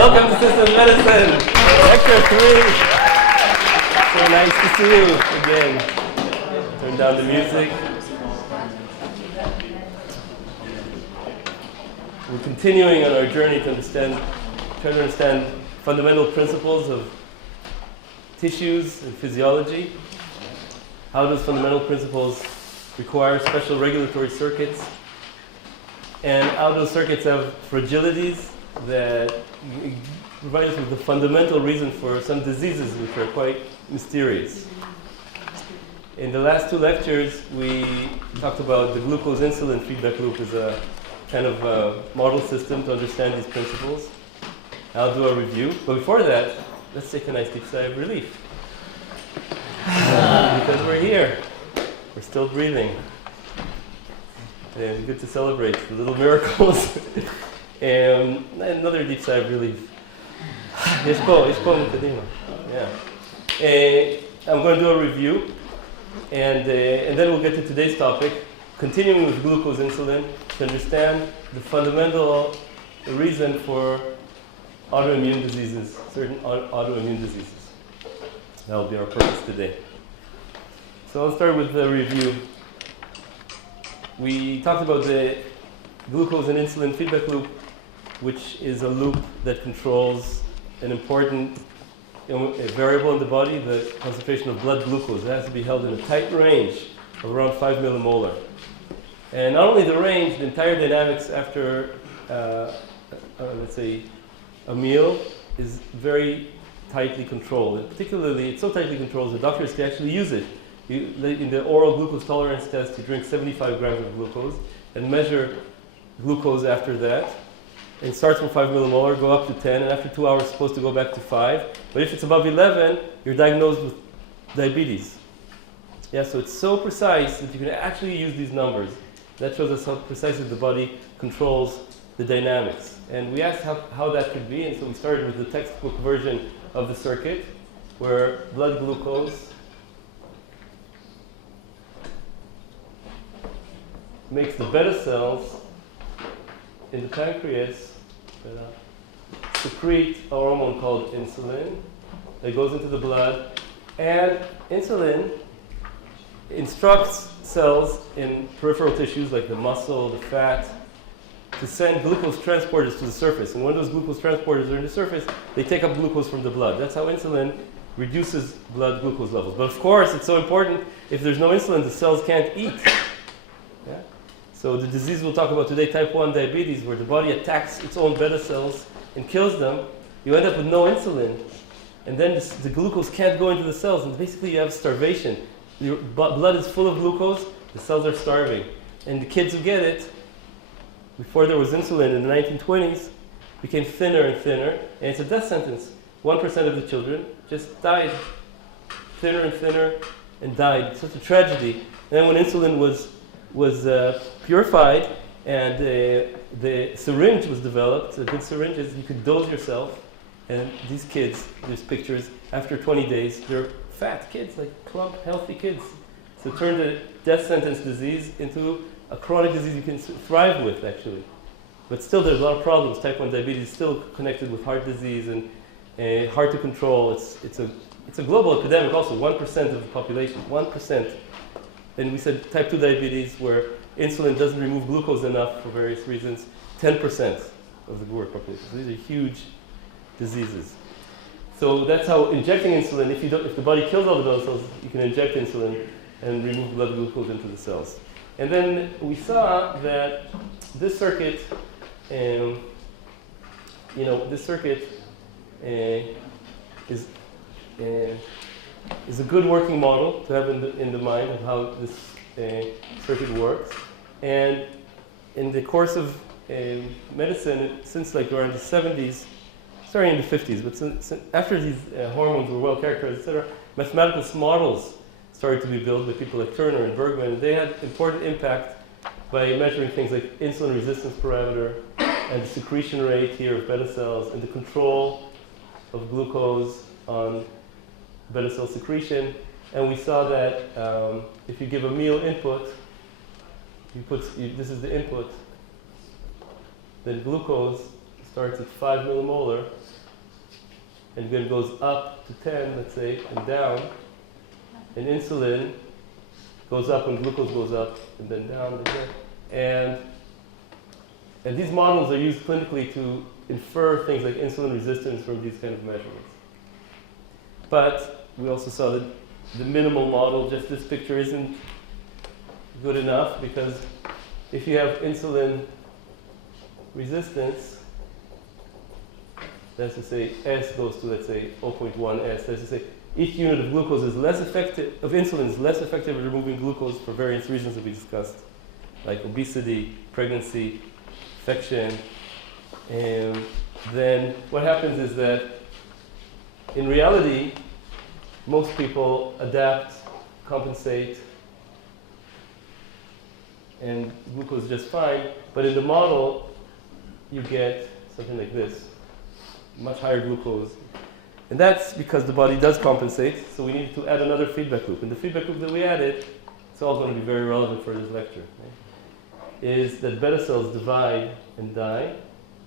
Welcome to System Medicine, Lecture 3. So nice to see you again. Turn down the music. We're continuing on our journey to try to understand fundamental principles of tissues and physiology. How those fundamental principles require special regulatory circuits, and how those circuits have fragilities that provide us with the fundamental reason for some diseases which are quite mysterious. In the last two lectures, we talked about the glucose-insulin feedback loop as a kind of a model system to understand these principles. I'll do a review, but before that, let's take a nice deep sigh of relief. Because we're here. We're still breathing. And good to celebrate the little miracles. And another deep sigh of relief. Yeah. I'm going to do a review, and then we'll get to today's topic, continuing with glucose-insulin to understand the fundamental reason for autoimmune diseases, certain autoimmune diseases. That will be our purpose today. So I'll start with the review. We talked about the glucose and insulin feedback loop, which is a loop that controls an important variable in the body, the concentration of blood glucose. It has to be held in a tight range of around 5 millimolar. And not only the range, the entire dynamics after, let's say, a meal is very tightly controlled. And particularly, it's so tightly controlled that doctors can actually use it. In the oral glucose tolerance test, you drink 75 grams of glucose and measure glucose after that. And it starts from 5 millimolar, go up to 10, and after 2 hours it's supposed to go back to 5. But if it's above 11, you're diagnosed with diabetes. Yeah, so it's so precise that you can actually use these numbers. That shows us how precisely the body controls the dynamics. And we asked how that could be, and so we started with the textbook version of the circuit, where blood glucose makes the beta cells in the pancreas secrete a hormone called insulin that goes into the blood, and insulin instructs cells in peripheral tissues like the muscle, the fat, to send glucose transporters to the surface. And when those glucose transporters are in the surface, they take up glucose from the blood. That's how insulin reduces blood glucose levels. But of course, it's so important, if there's no insulin, the cells can't eat. Yeah? So the disease we'll talk about today, type 1 diabetes, where the body attacks its own beta cells and kills them, you end up with no insulin. And then the glucose can't go into the cells, and basically you have starvation. Your blood is full of glucose, the cells are starving. And the kids who get it, before there was insulin in the 1920s, became thinner and thinner, and it's a death sentence. 1% of the children just died, thinner and thinner, and died. It's such a tragedy. And then when insulin was purified and the syringe was developed, the good syringes, you could dose yourself. And these kids, there's pictures, after 20 days, they're fat kids, like plump, healthy kids. So turn the death sentence disease into a chronic disease you can thrive with, actually. But still, there's a lot of problems. Type 1 diabetes is still connected with heart disease and hard to control. It's a global epidemic also, 1% of the population, 1%. And we said type 2 diabetes, where insulin doesn't remove glucose enough for various reasons, 10% of the world population. So these are huge diseases. So that's how injecting insulin, if the body kills all the beta cells, you can inject insulin and remove blood glucose into the cells. And then we saw that this circuit, is a good working model to have in the mind of how this circuit works. And in the course of medicine, since like around the 70s, starting in the 50s, but after these hormones were well characterized, etc., mathematical models started to be built by people like Turner and Bergman, and they had important impact by measuring things like insulin resistance parameter and the secretion rate here of beta cells and the control of glucose on beta cell secretion. And we saw that if you give a meal input, this is the input, then glucose starts at 5 millimolar and then goes up to 10, let's say, and down. And insulin goes up when glucose goes up and then down again. And these models are used clinically to infer things like insulin resistance from these kind of measurements. But we also saw that the minimal model, just this picture, isn't good enough, because if you have insulin resistance, that's to say S goes to, let's say, 0.1 S. That's to say each unit of glucose is less effective, of insulin is less effective at removing glucose for various reasons that we discussed, like obesity, pregnancy, infection. And then what happens is that in reality, most people adapt, compensate, and glucose is just fine. But in the model, you get something like this, much higher glucose. And that's because the body does compensate, so we need to add another feedback loop. And the feedback loop that we added, it's all going to be very relevant for this lecture, right? Is that beta cells divide and die,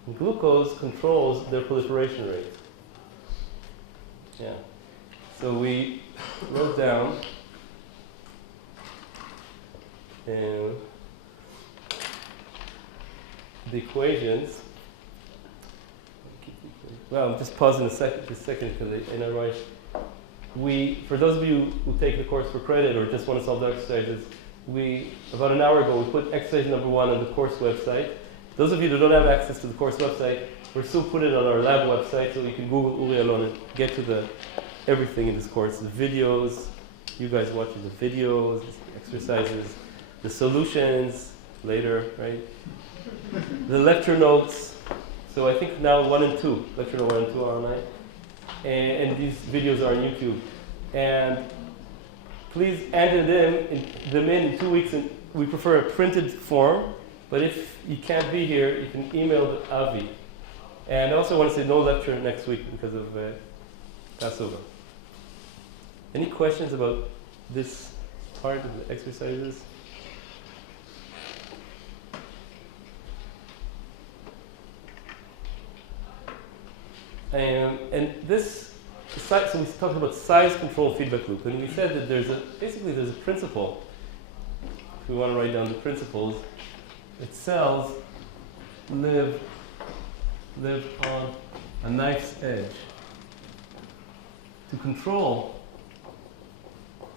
and glucose controls their proliferation rate. Yeah. So we wrote down the equations. Well, I'm just pausing just a second because I know, right? For those of you who take the course for credit or just want to solve the exercises, about an hour ago, we put exercise number 1 on the course website. Those of you that don't have access to the course website, we're still put it on our lab website, so you can Google Uri Alon and get to everything in this course. The videos, you guys watching the videos, exercises, the solutions later, right? The lecture notes. So I think now 1 and 2, lecture note 1 and 2 are online. And these videos are on YouTube. And please enter them in 2 weeks. And we prefer a printed form, but if you can't be here, you can email Avi. And I also want to say no lecture next week because of Passover. Any questions about this part of the exercises? And this, so we talked about size control feedback loop, and we said that there's a principle. If we want to write down the principles, that cells live on a knife's edge. To control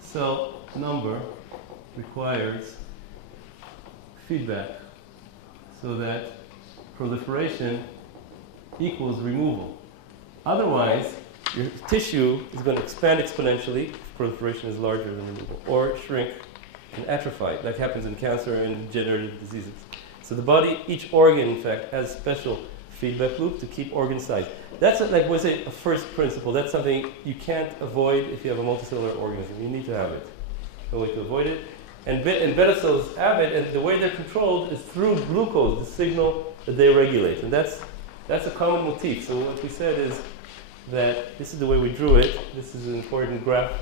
cell number requires feedback, so that proliferation equals removal. Otherwise, your tissue is going to expand exponentially if proliferation is larger than removal, or shrink and atrophy, like happens in cancer and degenerative diseases. So the body, each organ, in fact, has special feedback loop to keep organ size. That's like we say a first principle. That's something you can't avoid if you have a multicellular organism. You need to have it. No way to avoid it. And beta cells have it, and the way they're controlled is through glucose, the signal that they regulate. And that's a common motif. So what we said is that this is the way we drew it. This is an important graph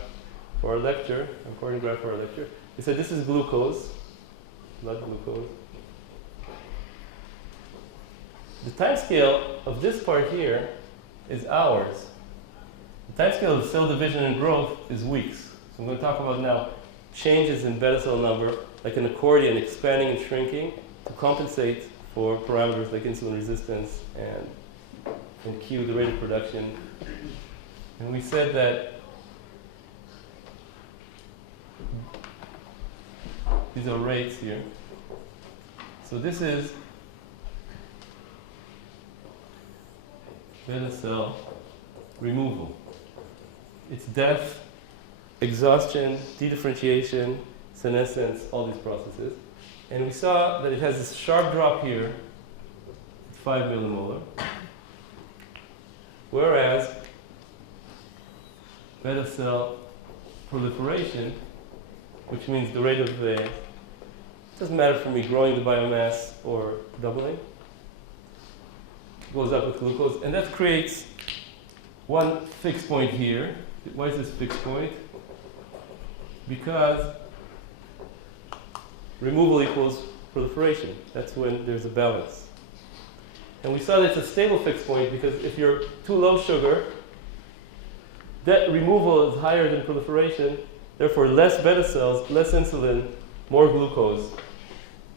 for our lecture. We said this is glucose, blood glucose. The time scale of this part here is hours. The time scale of cell division and growth is weeks. So I'm going to talk about now changes in beta cell number, like an accordion expanding and shrinking to compensate for parameters like insulin resistance and Q, the rate of production. And we said that these are rates here. So this is beta cell removal. It's death, exhaustion, dedifferentiation, senescence, all these processes. And we saw that it has this sharp drop here, 5 millimolar. Whereas beta cell proliferation, which means the rate of it doesn't matter for me growing the biomass or doubling, goes up with glucose, and that creates one fixed point here. Why is this fixed point? Because removal equals proliferation. That's when there's a balance. And we saw that it's a stable fixed point because if you're too low sugar, that removal is higher than proliferation, therefore less beta cells, less insulin, more glucose,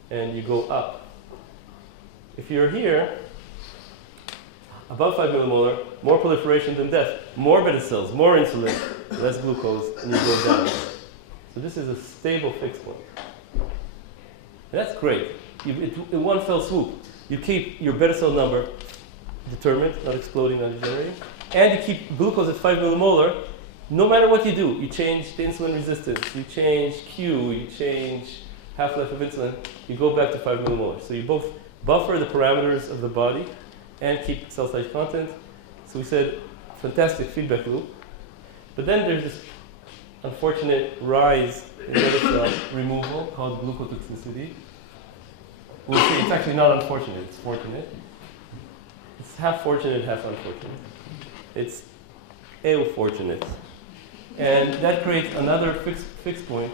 and you go up. If you're here, above 5 millimolar, more proliferation than death, more beta cells, more insulin, less glucose, and you go down. So this is a stable fixed point. And that's great. In one fell swoop, you keep your beta cell number determined, not exploding, not degenerating, and you keep glucose at 5 millimolar. No matter what you do, you change the insulin resistance, you change Q, you change half-life of insulin, you go back to 5 millimolar. So you both buffer the parameters of the body and keep cell size content. So we said, fantastic feedback loop. But then there's this unfortunate rise in beta cell removal called glucotoxicity. We'll see, it's actually not unfortunate, it's fortunate. It's half fortunate, half unfortunate. It's fortunate. And that creates another fixed point.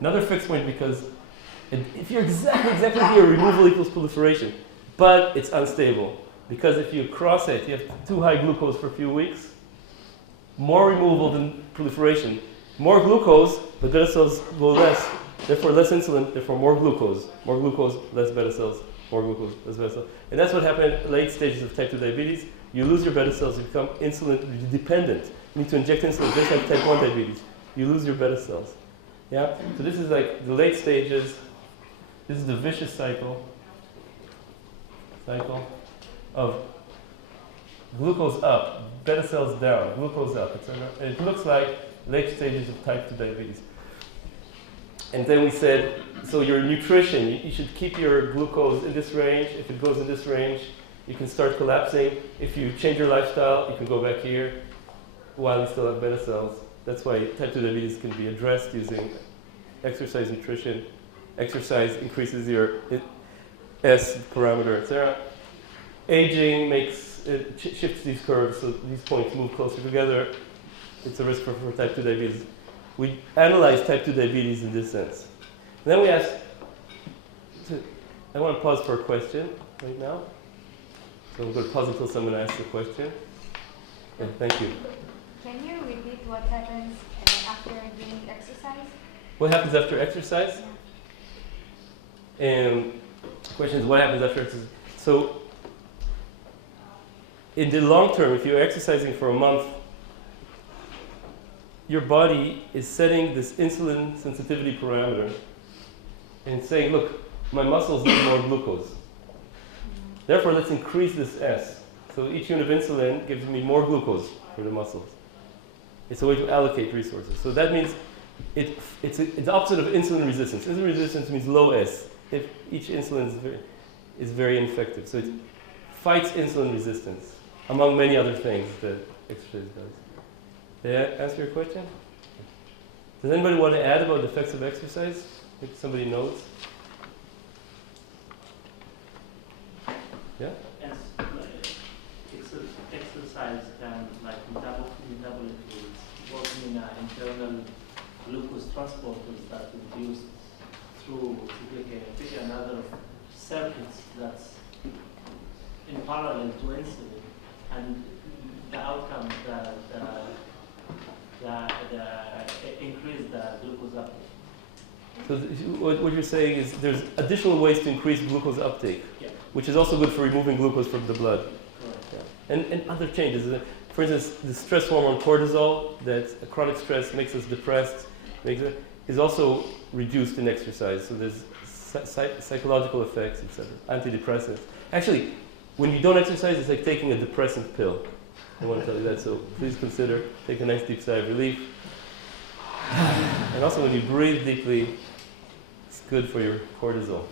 Another fixed point because if you're exactly here, removal equals proliferation. But it's unstable. Because if you cross it, you have too high glucose for a few weeks, more removal than proliferation. More glucose, but beta cells go less. Therefore, less insulin, therefore more glucose. More glucose, less beta cells. More glucose, less beta cells. And that's what happened in late stages of type 2 diabetes. You lose your beta cells, you become insulin dependent. You need to inject insulin just like type 1 diabetes. You lose your beta cells. Yeah? So this is like the late stages. This is the vicious cycle of glucose up, beta cells down, glucose up, etc. And it looks like late stages of type 2 diabetes. And then we said, so your nutrition, you should keep your glucose in this range. If it goes in this range, you can start collapsing. If you change your lifestyle, you can go back here while you still have beta cells. That's why type 2 diabetes can be addressed using exercise, nutrition. Exercise increases your S parameter, etc. Aging shifts these curves, so these points move closer together. It's a risk for type 2 diabetes. We analyze type 2 diabetes in this sense. And then we asked, I want to pause for a question right now. So I'm going to pause until someone asks a question. Yeah, thank you. Can you repeat what happens after doing exercise? What happens after exercise? And the question is, what happens after exercise? So in the long term, if you're exercising for a month, your body is setting this insulin sensitivity parameter and saying, look, my muscles need more glucose. Therefore, let's increase this S. So each unit of insulin gives me more glucose for the muscles. It's a way to allocate resources. So that means it's the opposite of insulin resistance. Insulin resistance means low S. If each insulin is very ineffective. So it fights insulin resistance, among many other things that exercise does. Did I answer your question? Does anybody want to add about the effects of exercise? If somebody knows? Yeah? Yes, exercise can, like metabolic fluids, working in internal glucose transporters that induce through another circuits that's in parallel to insulin, and the outcome increase the glucose uptake. So what you're saying is there's additional ways to increase glucose uptake, Yeah. which is also good for removing glucose from the blood. Correct. Yeah. And other changes. For instance, the stress hormone cortisol, that chronic stress makes us depressed, is also reduced in exercise. So there's psychological effects, etc. Antidepressants. Actually, when you don't exercise, it's like taking a depressant pill. I want to tell you that. So please consider, take a nice deep sigh of relief. And also when you breathe deeply, it's good for your cortisol.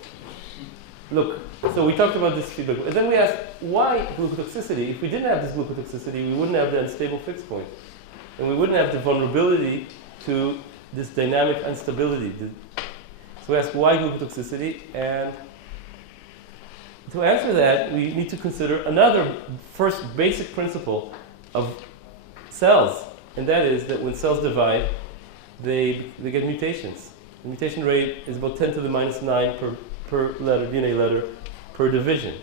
Look, so we talked about this feedback. And then we asked, why glucotoxicity? If we didn't have this glucotoxicity, we wouldn't have the unstable fixed point. And we wouldn't have the vulnerability to this dynamic instability. So we asked, why glucotoxicity? And to answer that, we need to consider another first basic principle of cells. And that is that when cells divide, they get mutations. The mutation rate is about 10 to the minus 9 per letter, DNA letter, per division.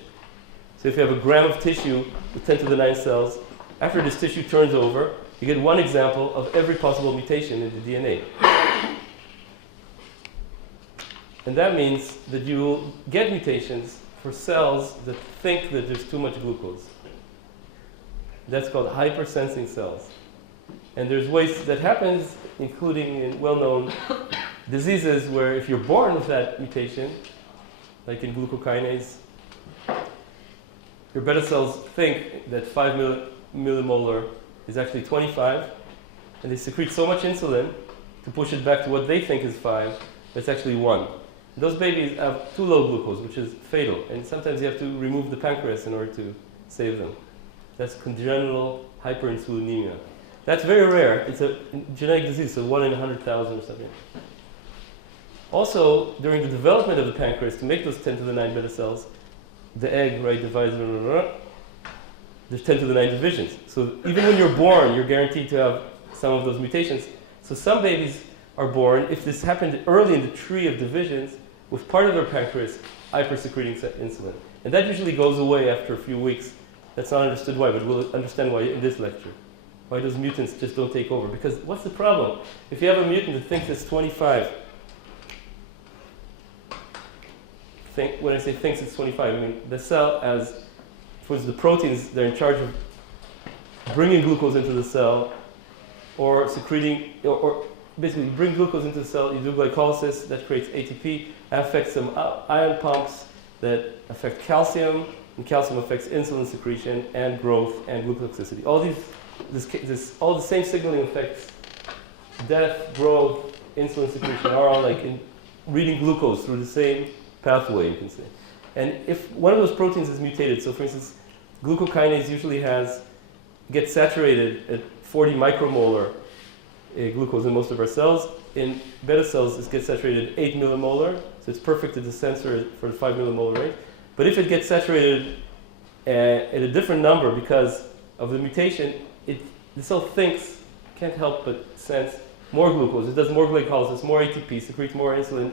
So if you have a gram of tissue with 10 to the 9 cells, after this tissue turns over, you get one example of every possible mutation in the DNA. And that means that you will get mutations for cells that think that there's too much glucose. That's called hypersensing cells. And there's ways that happens, including in well-known diseases where if you're born with that mutation, like in glucokinase, your beta cells think that 5 millimolar is actually 25, and they secrete so much insulin to push it back to what they think is 5, that's actually 1. Those babies have too low glucose, which is fatal, and sometimes you have to remove the pancreas in order to save them. That's congenital hyperinsulinemia. That's very rare. It's a genetic disease, so 1 in 100,000 or something. Also, during the development of the pancreas, to make those 10 to the 9 beta cells, the egg, right, divides, there's 10 to the 9 divisions. So even when you're born, you're guaranteed to have some of those mutations. So some babies are born, if this happened early in the tree of divisions, with part of their pancreas hypersecreting insulin. And that usually goes away after a few weeks. That's not understood why, but we'll understand why in this lecture. Why those mutants just don't take over. Because what's the problem? If you have a mutant that thinks it's 25, when I say thinks it's 25, I mean the cell as, for instance, the proteins, they're in charge of bringing glucose into the cell, or secreting, or basically bring glucose into the cell, you do glycolysis, that creates ATP, affects some ion pumps that affect calcium, and calcium affects insulin secretion and growth and glucotoxicity. All the same signaling effects, death, growth, insulin secretion, are all like in reading glucose through the same pathway, you can say. And if one of those proteins is mutated, so for instance, glucokinase usually gets saturated at 40 micromolar glucose in most of our cells. In beta cells, it gets saturated at 8 millimolar, so it's perfect as a sensor for the 5 millimolar rate. But if it gets saturated at a different number because of the mutation, the cell can't help but sense more glucose. It does more glycolysis, more ATP, secretes more insulin,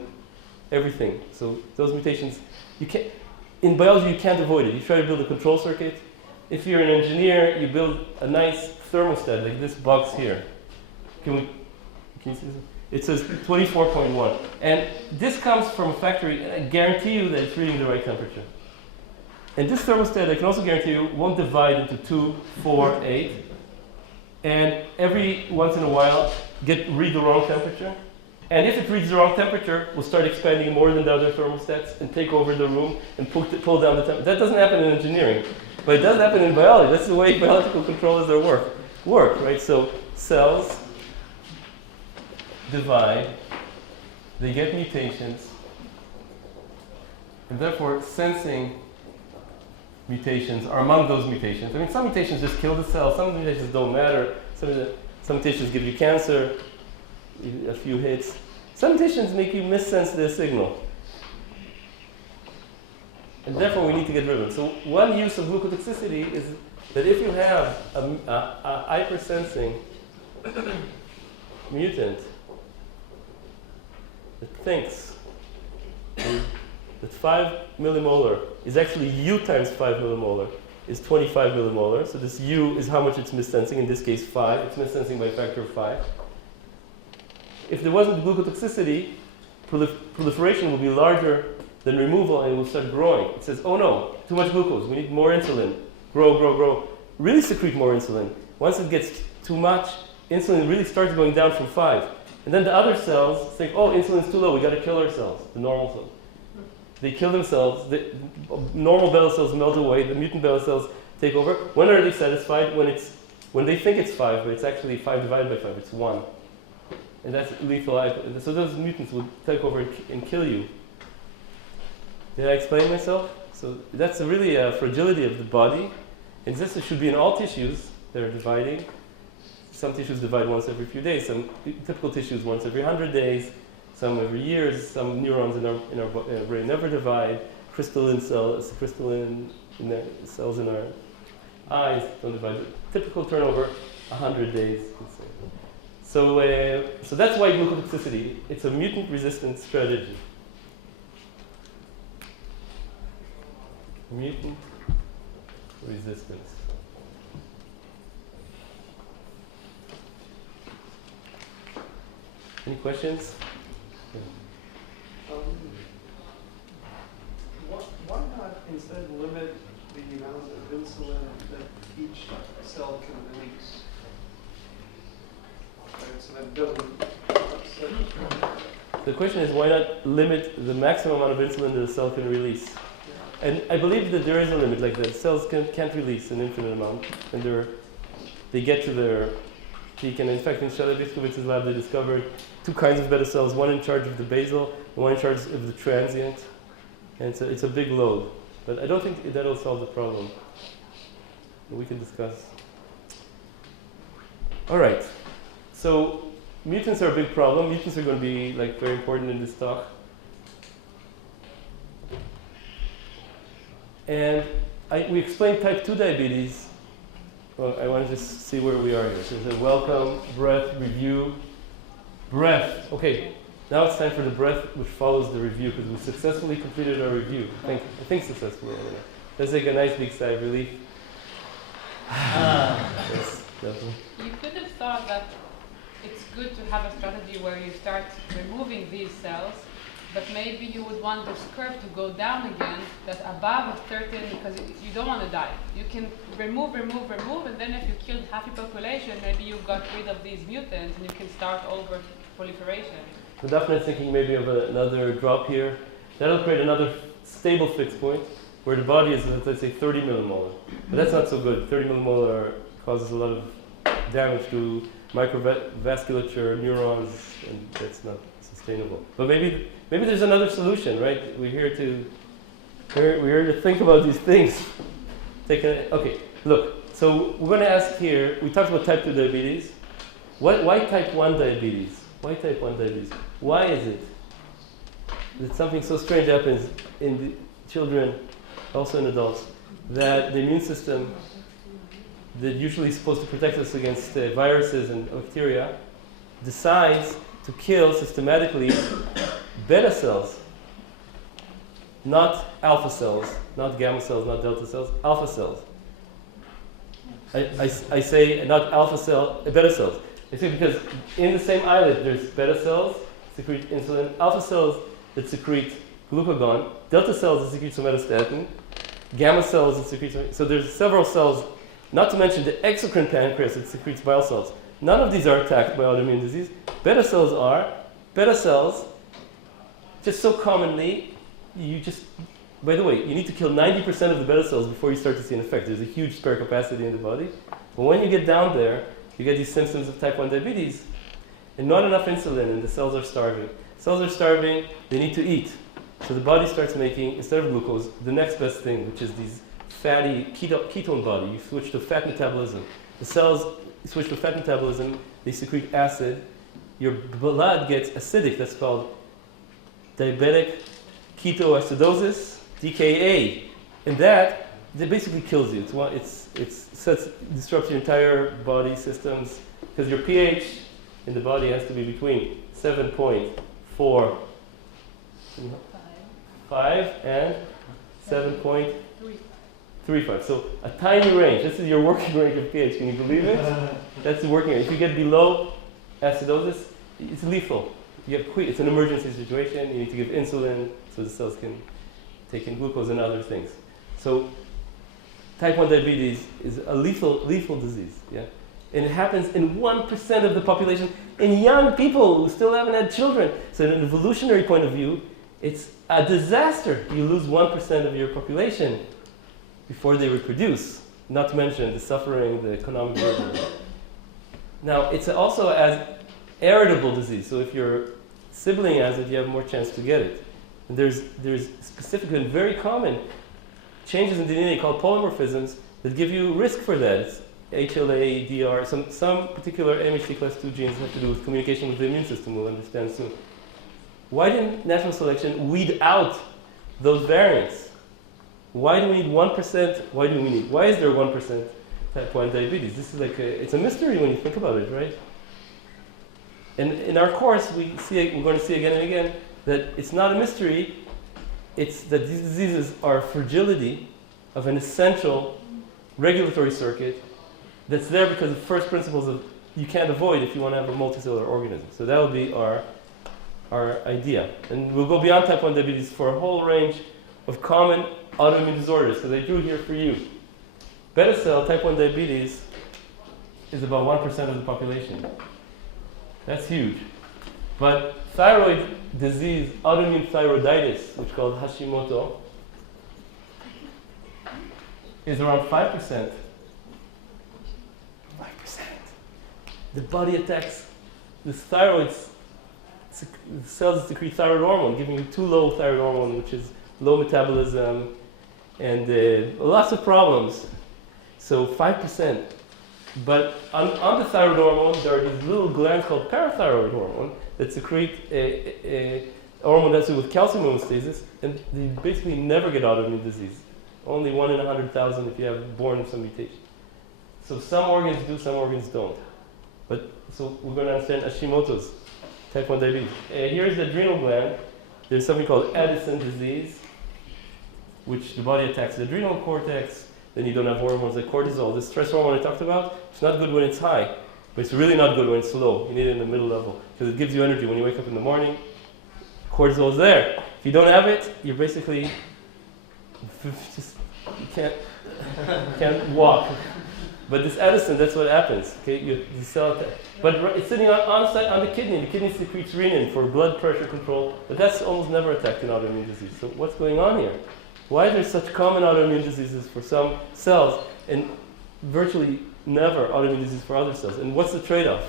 everything. So those mutations, in biology you can't avoid it. You try to build a control circuit. If you're an engineer, you build a nice thermostat like this box here. Can you see this? It says 24.1. And this comes from a factory, and I guarantee you that it's reading the right temperature. And this thermostat, I can also guarantee you, won't divide into 2, 4, 8. And every once in a while, read the wrong temperature. And if it reads the wrong temperature, we'll start expanding more than the other thermostats and take over the room and pull down the temperature. That doesn't happen in engineering, but it does happen in biology. That's the way biological controllers work, right? So cells divide, they get mutations, and therefore sensing mutations are among those mutations. I mean, some mutations just kill the cell, some mutations don't matter, some mutations give you cancer, a few hits. Some mutations make you missense their signal. And therefore we need to get rid of them. So one use of glucotoxicity is that if you have a hypersensing mutant that thinks that 5 millimolar is actually U times 5 millimolar is 25 millimolar. So this U is how much it's missensing. In this case, 5. It's missensing by a factor of 5. If there wasn't glucotoxicity, proliferation will be larger than removal and it will start growing. It says, oh no, too much glucose. We need more insulin. Grow, grow, grow. Really secrete more insulin. Once it gets too much, insulin really starts going down from 5. And then the other cells think, oh, insulin's too low. We got to kill ourselves, the normal cells. They kill themselves. The normal beta cells melt away. The mutant beta cells take over. When are they satisfied? When they think it's 5, but it's actually 5 divided by 5. It's 1. And that's lethal. So those mutants will take over and kill you. Did I explain myself? So that's really a fragility of the body. And this should be in all tissues that are dividing. Some tissues divide once every few days. Some typical tissues once every 100 days. Some every years. Some neurons in our brain never divide. Crystalline cells in the cells in our eyes don't divide. Typical turnover, 100 days. So that's why glucotoxicity. It's a mutant-resistant strategy. Mutant resistance. Any questions? Why not instead limit the amount of insulin that each cell can release? Right, so that it doesn't upset. The question is, why not limit the maximum amount of insulin that a cell can release? And I believe that there is a limit like that. Cells can't release an infinite amount, and they get to their peak. And in fact, in Shalaviskovitz's lab, they discovered two kinds of beta cells: one in charge of the basal, and one in charge of the transient. And it's a big load, but I don't think that'll solve the problem. We can discuss. All right. So mutants are a big problem. Mutants are going to be like very important in this talk. And we explained type 2 diabetes. Well, I want to just see where we are here. So it's a welcome, breath, review. Breath. Okay, now it's time for the breath which follows the review, because we successfully completed our review. I think successfully. Anyway. Let's take a nice big sigh of relief. Yes, definitely. You could have thought that it's good to have a strategy where you start removing these cells, but maybe you would want this curve to go down again, that above a certain, because you don't want to die. You can remove, and then if you killed half your population, maybe you got rid of these mutants and you can start over proliferation. So Daphne is thinking maybe of another drop here. That'll create another stable fixed point where the body is, let's say, 30 millimolar. But that's not so good. 30 millimolar causes a lot of damage to microvasculature, neurons, and that's not sustainable. But maybe there's another solution, right? We're here to think about these things. Okay, look. So we're going to ask here. We talked about type 2 diabetes. Why type 1 diabetes? Why type 1 diabetes? Why is it that something so strange happens in the children, also in adults, that the immune system that usually is supposed to protect us against viruses and bacteria decides to kill systematically beta cells, not alpha cells, not gamma cells, not delta cells, alpha cells. I say not beta cells. I say because in the same islet there's beta cells secrete insulin, alpha cells that secrete glucagon, delta cells that secrete somatostatin, gamma cells that secrete. So there's several cells, not to mention the exocrine pancreas that secretes bile salts. None of these are attacked by autoimmune disease. Beta cells are. Beta cells, just so commonly, by the way, you need to kill 90% of the beta cells before you start to see an effect. There's a huge spare capacity in the body. But when you get down there, you get these symptoms of type 1 diabetes, and not enough insulin, and the cells are starving. Cells are starving, they need to eat. So the body starts making, instead of glucose, the next best thing, which is these fatty ketone body. You switch to fat metabolism. The cells switch to fat metabolism, they secrete acid. Your blood gets acidic, that's called diabetic ketoacidosis, DKA. And that basically kills you. Disrupts your entire body systems, because your pH in the body has to be between 7.45 and 7.35. So a tiny range. This is your working range of pH. Can you believe it? That's the working range. If you get below acidosis, it's lethal. It's an emergency situation. You need to give insulin so the cells can take in glucose and other things. So type 1 diabetes is a lethal disease. Yeah? And it happens in 1% of the population in young people who still haven't had children. So in an evolutionary point of view, it's a disaster. You lose 1% of your population before they reproduce, not to mention the suffering, the economic burden. Now, it's also an heritable disease. So if your sibling has it, you have more chance to get it. And there's specific and very common changes in DNA called polymorphisms that give you risk for that. It's HLA, DR, some particular MHC class 2 genes have to do with communication with the immune system, we'll understand soon. Why didn't natural selection weed out those variants? Why do we need 1%? Why is there 1% type 1 diabetes? This is it's a mystery when you think about it, right? And in our course, we're going to see again and again that it's not a mystery. It's that these diseases are fragility of an essential regulatory circuit that's there because of first principles of you can't avoid if you want to have a multicellular organism. So that will be our idea. And we'll go beyond type 1 diabetes for a whole range of common autoimmune disorders, because I drew here for you. Beta cell type 1 diabetes is about 1% of the population. That's huge. But thyroid disease, autoimmune thyroiditis, which is called Hashimoto, is around 5%. 5%. The body attacks the thyroids, the cells that secrete thyroid hormone, giving you too low thyroid hormone, which is low metabolism, and lots of problems. So 5%. But on the thyroid hormone, there are these little glands called parathyroid hormone that secrete a hormone that's with calcium homeostasis, and they basically never get autoimmune disease. Only 1 in 100,000 if you have born with some mutation. So some organs do, some organs don't. But so we're going to understand Hashimoto's type 1 diabetes. Here's the adrenal gland. There's something called Addison disease, which the body attacks the adrenal cortex. Then you don't have hormones like cortisol. This stress hormone I talked about, it's not good when it's high, but it's really not good when it's low. You need it in the middle level because it gives you energy when you wake up in the morning. Cortisol is there. If you don't have it, you're basically just you can't walk. But this Addison, that's what happens. Okay, the cell attack. But it's sitting on the kidney. The kidney secretes renin for blood pressure control, but that's almost never attacked in autoimmune disease. So what's going on here? Why are there such common autoimmune diseases for some cells and virtually never autoimmune disease for other cells? And what's the trade-off?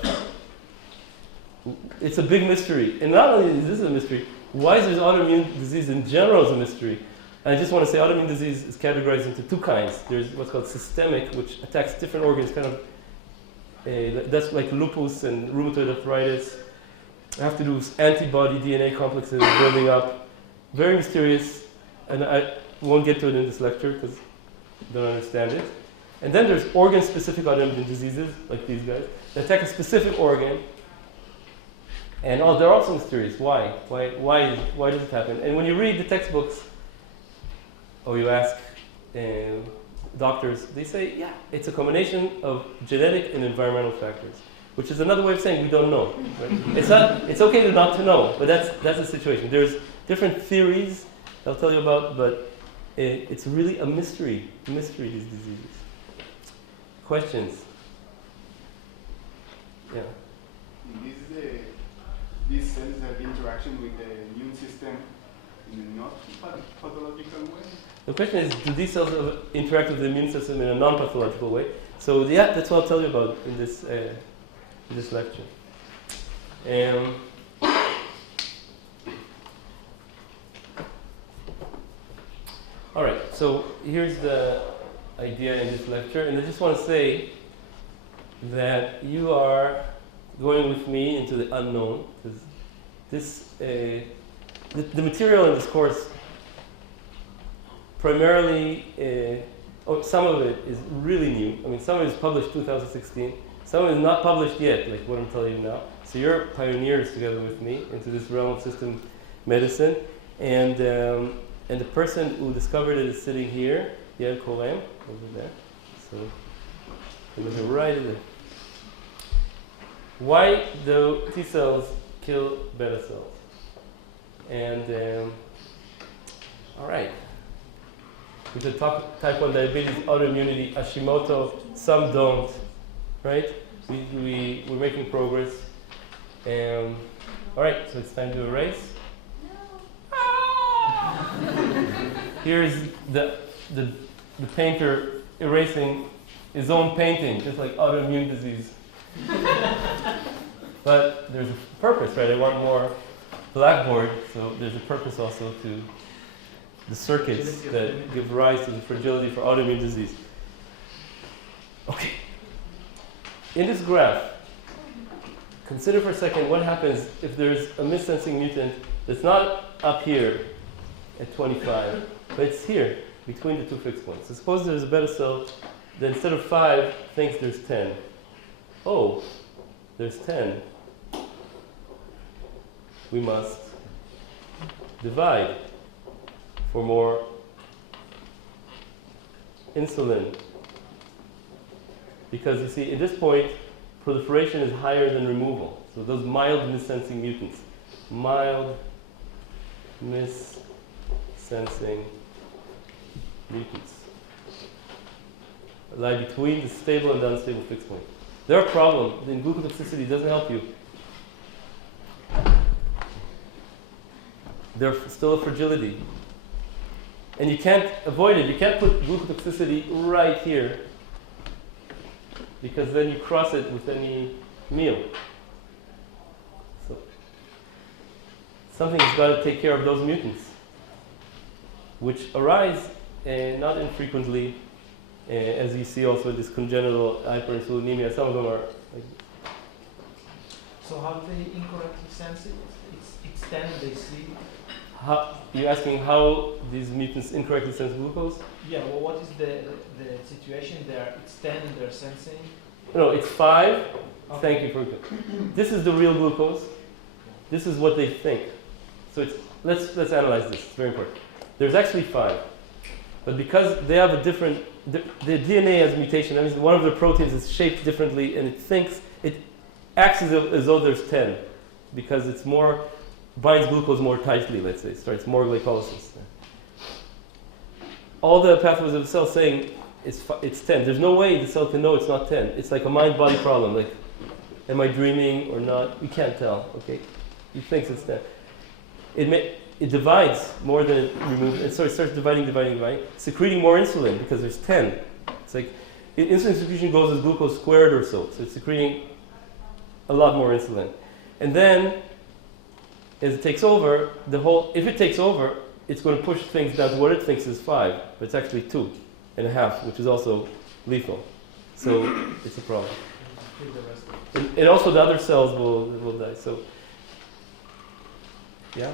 It's a big mystery. And not only is this a mystery, why is there autoimmune disease in general is a mystery? And I just want to say autoimmune disease is categorized into two kinds. There's what's called systemic, which attacks different organs, kind of, that's like lupus and rheumatoid arthritis. I have to do with antibody DNA complexes building up. Very mysterious, and I won't get to it in this lecture because I don't understand it. And then there's organ-specific autoimmune diseases, like these guys, that attack a specific organ. And they're also mysterious. Why? Why does it happen? And when you read the textbooks, or you ask doctors, they say, yeah, it's a combination of genetic and environmental factors, which is another way of saying we don't know. Right? It's okay not to know, but that's the situation. There's different theories I'll tell you about, but it's really a mystery, these diseases. Questions? Yeah. These cells have interaction with the immune system in a not pathological way? The question is, do these cells interact with the immune system in a non-pathological way? So yeah, that's what I'll tell you about in this lecture. All right, so here's the idea in this lecture, and I just want to say that you are going with me into the unknown, because this the material in this course primarily, some of it is really new. I mean, some of it is published 2016. Some of it is not published yet, like what I'm telling you now. So you're pioneers together with me into this realm of system medicine. And the person who discovered it is sitting here, Yael Korem, over there. So it was right there. Why do T cells kill beta cells? And all right. We could talk type 1 diabetes, autoimmunity, Hashimoto, some don't, right? We're making progress. All right, so it's time to erase. Here's the painter erasing his own painting, just like autoimmune disease. But there's a purpose, right? I want more blackboard, so there's a purpose also to the circuits that give rise to the fragility for autoimmune disease. Okay. In this graph, consider for a second what happens if there's a missensing mutant that's not up here at 25, but it's here between the two fixed points. So suppose there's a beta cell that instead of 5 thinks there's 10. Oh, there's 10. We must divide for more insulin Because you see, at this point, proliferation is higher than removal. So those mild missensing mutants. Mild missensing mutants lie between the stable and the unstable fixed point. They're a problem. The glucotoxicity doesn't help you. They're still a fragility. And you can't avoid it. You can't put glucotoxicity right here, because then you cross it with any meal. So something's got to take care of those mutants, which arise not infrequently, as you see also this congenital hyperinsulinemia. Some of them are like. So how do they incorrectly sense it? It's 10, they see. You're asking how these mutants incorrectly sense glucose? Yeah, well, what is the situation there? It's 10, they're sensing. No, it's 5. Okay. Thank you for this is the real glucose. This is what they think. So it's let's analyze this. It's very important. There's actually 5, but because they have a different, the DNA has a mutation. That means one of the proteins is shaped differently, and it acts as though there's 10, because it's more binds glucose more tightly. Let's say starts more glycolysis. All the pathways of the cell saying it's 10. There's no way the cell can know it's not 10. It's like a mind-body problem. Like, am I dreaming or not? We can't tell. Okay, it thinks it's 10. It divides more than it removes, and so it starts dividing, secreting more insulin because there's 10. It's like insulin secretion goes as glucose squared or so. So it's secreting a lot more insulin, and then as it takes over, if it takes over, it's going to push things down to what it thinks is 5, but it's actually 2.5, which is also lethal. So it's a problem. And also the other cells will die. So yeah,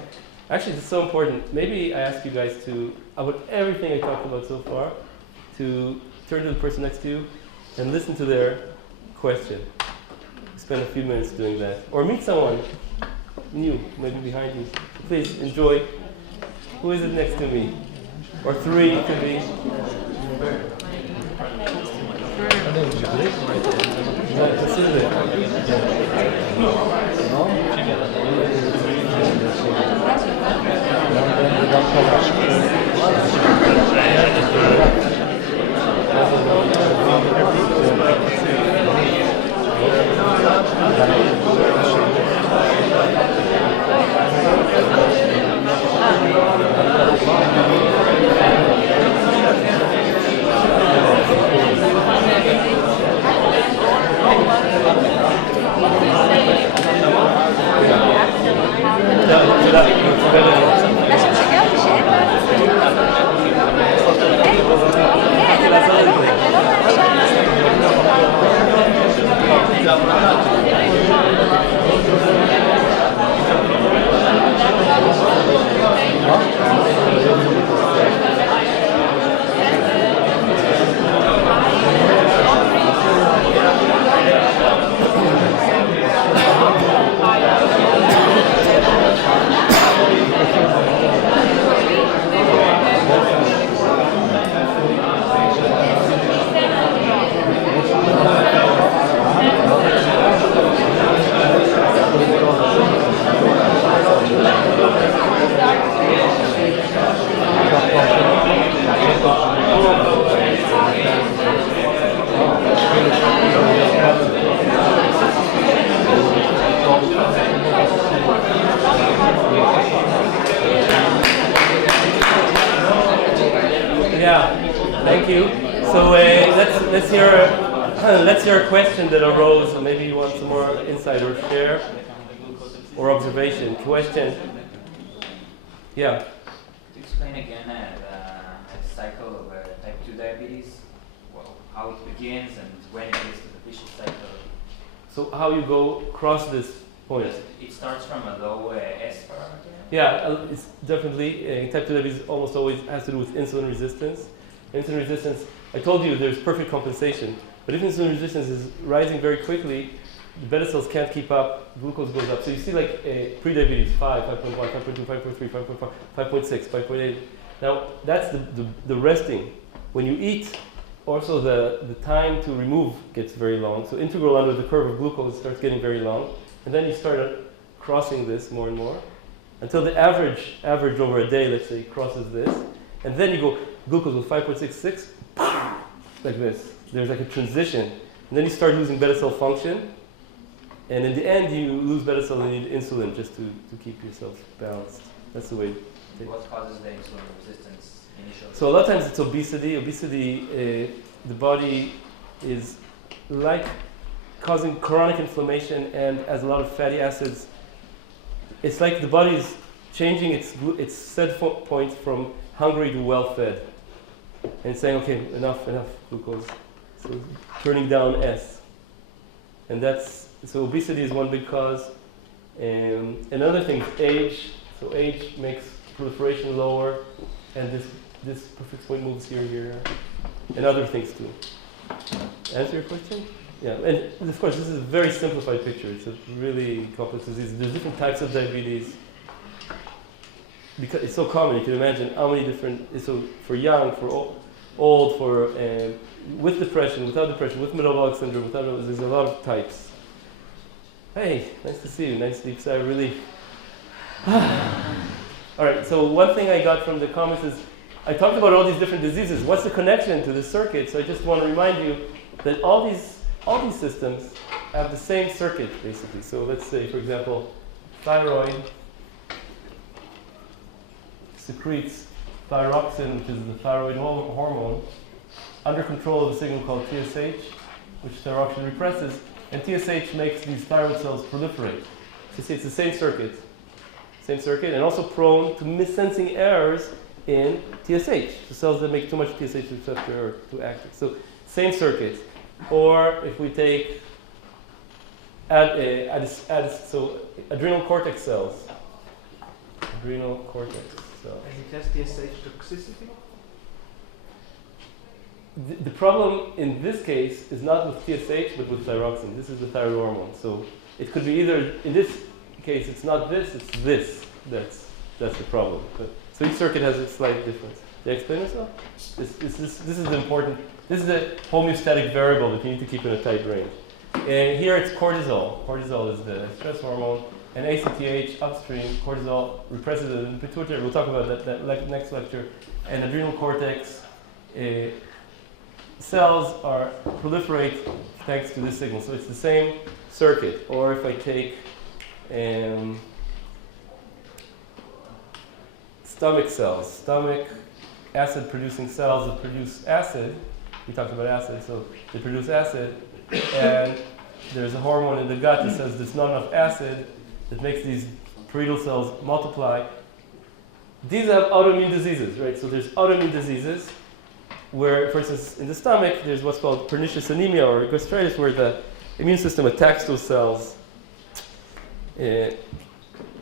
actually it's so important. Maybe I ask you guys to, about everything I talked about so far, to turn to the person next to you and listen to their question. Spend a few minutes doing that, or meet someone new, maybe behind you. Please enjoy. Who is it next to me? Or 3 could be. Let's hear a question that arose, or maybe you want some more insight or share or observation. Question. Yeah. To explain again the cycle of type 2 diabetes, well, how it begins and when it is the vicious cycle. So how you go across this point? It starts from a low S parameter? Yeah, it's definitely, type 2 diabetes almost always has to do with insulin resistance. Insulin resistance, I told you there's perfect compensation, but if insulin resistance is rising very quickly, the beta cells can't keep up, glucose goes up. So you see like pre-diabetes, 5, 5.1, 5.2, 5.3, 5.5, 5.6, 5.8. Now that's the resting. When you eat, also the time to remove gets very long. So integral under the curve of glucose starts getting very long. And then you start crossing this more and more until the average over a day, let's say, crosses this. And then you go glucose with 5.66, like this. There's like a transition. And then you start losing beta cell function. And in the end, you lose beta cell and you need insulin just to keep yourself balanced. That's the way. What causes the insulin resistance initially? So a lot of times it's obesity. Obesity, the body is like causing chronic inflammation and has a lot of fatty acids. It's like the body is changing its set point from hungry to well-fed. And saying, okay, enough glucose. So turning down S. And so obesity is one big cause. Another thing is age. So age makes proliferation lower, and this prefix point moves here, and other things too. Answer your question? Yeah, and of course this is a very simplified picture. It's a really complex disease. There's different types of diabetes. Because it's so common, you can imagine how many different, so for young, for old, for with depression, without depression, with metabolic syndrome, without, there's a lot of types. Hey, nice to see you. Nice deep sigh, relief. All right, so one thing I got from the comments is, I talked about all these different diseases. What's the connection to this circuit? So I just want to remind you that all these systems have the same circuit, basically. So let's say, for example, thyroid secretes thyroxine, which is the thyroid hormone, under control of a signal called TSH, which thyroxine represses, and TSH makes these thyroid cells proliferate. So you see, it's the same circuit, and also prone to missensing errors in TSH, the cells that make too much TSH receptor or too active. So same circuit. Or if we take so adrenal cortex cells, adrenal cortex cells. And it has TSH toxicity? The problem in this case is not with TSH, but with thyroxine. This is the thyroid hormone. So it could be either, in this case, it's not this, it's this. That's the problem. So each circuit has a slight difference. Did I explain myself? This is the important, this is a homeostatic variable that you need to keep in a tight range. And here it's cortisol. Cortisol is the stress hormone. And ACTH upstream, cortisol represses it in the pituitary. We'll talk about that next lecture. And adrenal cortex cells proliferate thanks to this signal. So it's the same circuit. Or if I take stomach cells, stomach acid-producing cells that produce acid. We talked about acid, so they produce acid, and there's a hormone in the gut that says there's not enough acid that makes these parietal cells multiply. These have autoimmune diseases, right? So there's autoimmune diseases where, for instance, in the stomach, there's what's called pernicious anemia or gastritis, where the immune system attacks those cells.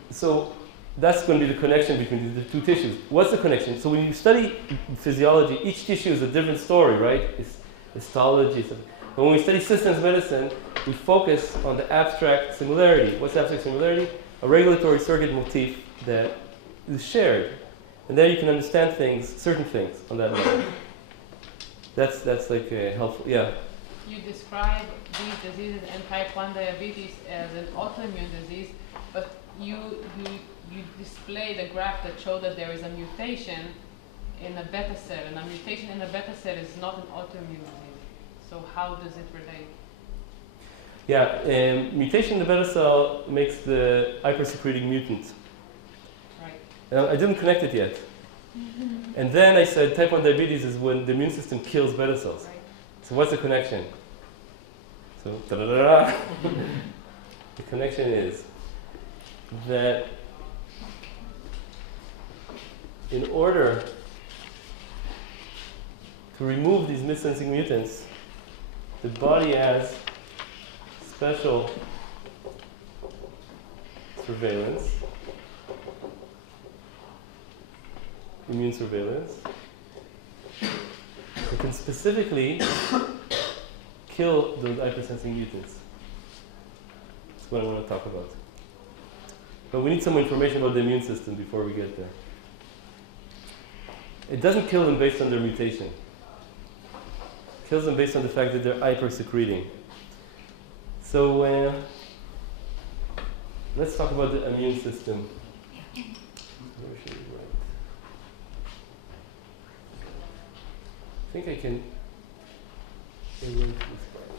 So that's going to be the connection between the two tissues. What's the connection? So when you study physiology, each tissue is a different story, right? It's histology. But when we study systems medicine, we focus on the abstract similarity. What's abstract similarity? A regulatory circuit motif that is shared. And there you can understand things, certain things on that level. That's like helpful, yeah. You describe these diseases and type 1 diabetes as an autoimmune disease, but you displayed a graph that showed that there is a mutation in a beta cell, and a mutation in a beta cell is not an autoimmune disease. So how does it relate? Yeah, mutation in the beta cell makes the hypersecreting mutant. Right. I didn't connect it yet. And then I said type 1 diabetes is when the immune system kills beta cells. Right. So what's the connection? So, the connection is that in order to remove these missensing mutants, the body has special surveillance, immune surveillance, that can specifically kill those hypersensing mutants. That's what I want to talk about. But we need some information about the immune system before we get there. It doesn't kill them based on their mutation. kills them based on the fact that they're hyper-secreting. So let's talk about the immune system. Where should we write? I think I can erase this part.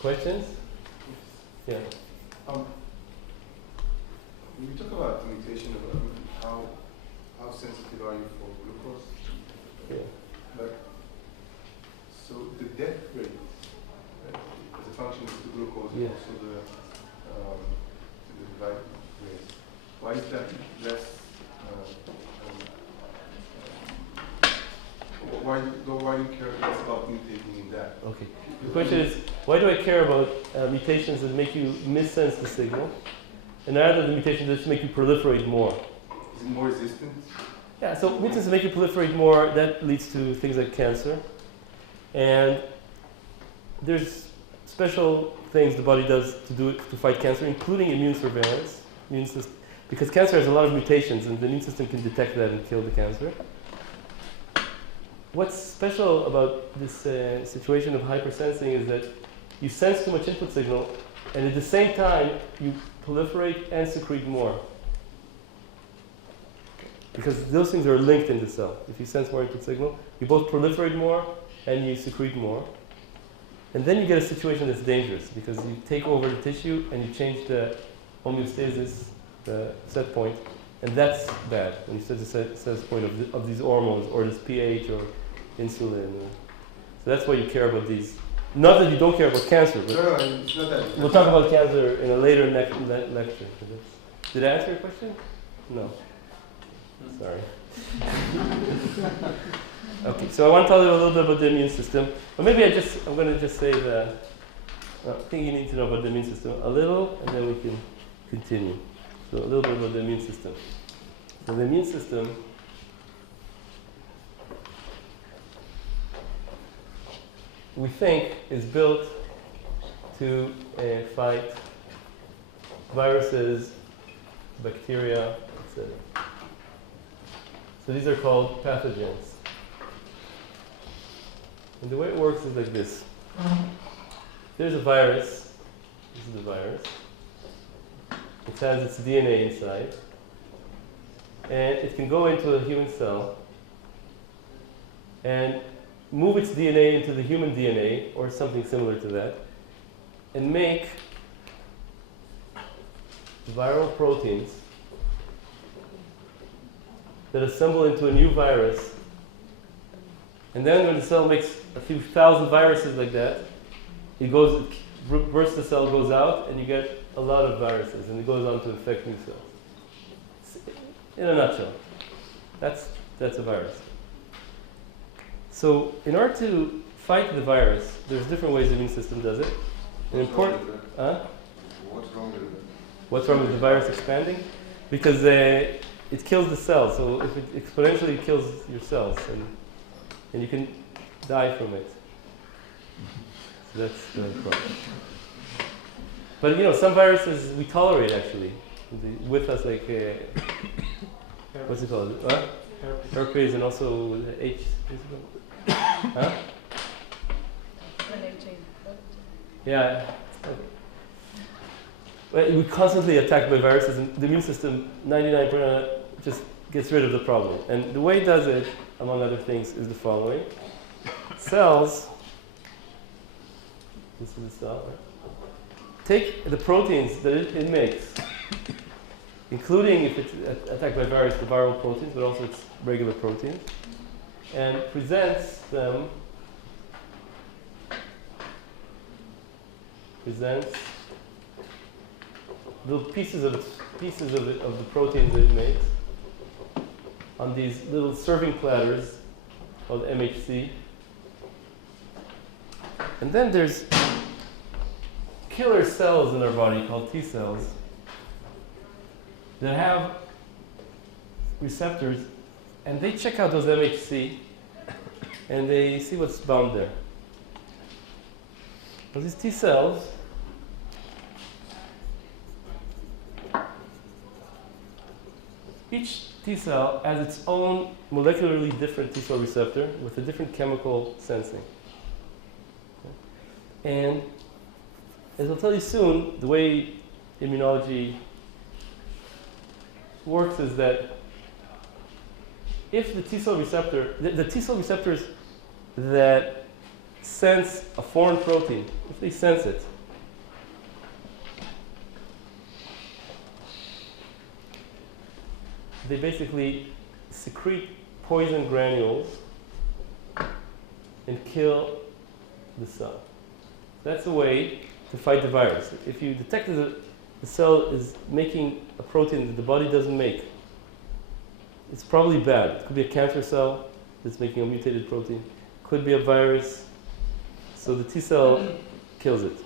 Questions? Yeah. When you talk about mutation, how sensitive are you for glucose? Yeah. But so the death rate as a function of the glucose Yeah. and also the life rate. Why is that less? Why do you care less about mutating in that? Okay. The question is, why do I care about mutations that make you missense the signal, and rather the mutations that just make you proliferate more? Is it more resistant? Yeah, so mutants that make you proliferate more, that leads to things like cancer. And there's special things the body does to fight cancer, including immune surveillance. Because cancer has a lot of mutations, and the immune system can detect that and kill the cancer. What's special about this situation of hypersensing is that you sense too much input signal, and at the same time, you proliferate and secrete more. Because those things are linked in the cell. If you sense more input signal, you both proliferate more and you secrete more. And then you get a situation that's dangerous, because you take over the tissue and you change the homeostasis, the set point, and that's bad when you set the set point of these hormones, or this pH, or insulin. So that's why you care about these. Not that you don't care about cancer, but No, it's not that. we'll talk about cancer in a later lecture. Did I answer your question? No. Sorry. Okay, so I want to tell you a little bit about the immune system. Or maybe I'm going to just say that I think you need to know about the immune system a little, and then we can continue. So a little bit about the immune system. So the immune system we think is built to fight viruses, bacteria, etc. So these are called pathogens. And the way it works is like this. There's a virus. This is the virus. It has its DNA inside. And it can go into a human cell and move its DNA into the human DNA, or something similar to that, and make viral proteins that assemble into a new virus. And then when the cell makes a few thousand viruses like that, it bursts the cell, goes out, and you get a lot of viruses, and it goes on to infect new cells. In a nutshell, that's a virus. So in order to fight the virus, there's different ways the immune system does it. What's wrong with the virus expanding? Because it kills the cells, so if it exponentially kills your cells, and you can die from it. So that's the problem. But some viruses we tolerate actually with us, like what's it called? Herpes, and also H. Huh? Yeah. Well, we're constantly attacked by viruses, and the immune system, 99% just gets rid of the problem. And the way it does it, among other things, is the following. Cells, this is the cell, right? Take the proteins that it makes, including, if it's attacked by virus, the viral proteins, but also its regular proteins, and presents little pieces of the proteins that it makes on these little serving platters called MHC. And then there's killer cells in our body called Tcells that have receptors, and they check out those MHC and they see what's bound there. So these Tcells each T cell has its own molecularly different T cell receptor with a different chemical sensing. And as I'll tell you soon, the way immunology works is that if the T cell receptor, the T cell receptors that sense a foreign protein, if they sense it, they basically secrete poison granules and kill the cell. That's a way to fight the virus. If you detect that the cell is making a protein that the body doesn't make, it's probably bad. It could be a cancer cell that's making a mutated protein. It could be a virus. So the T cell kills it.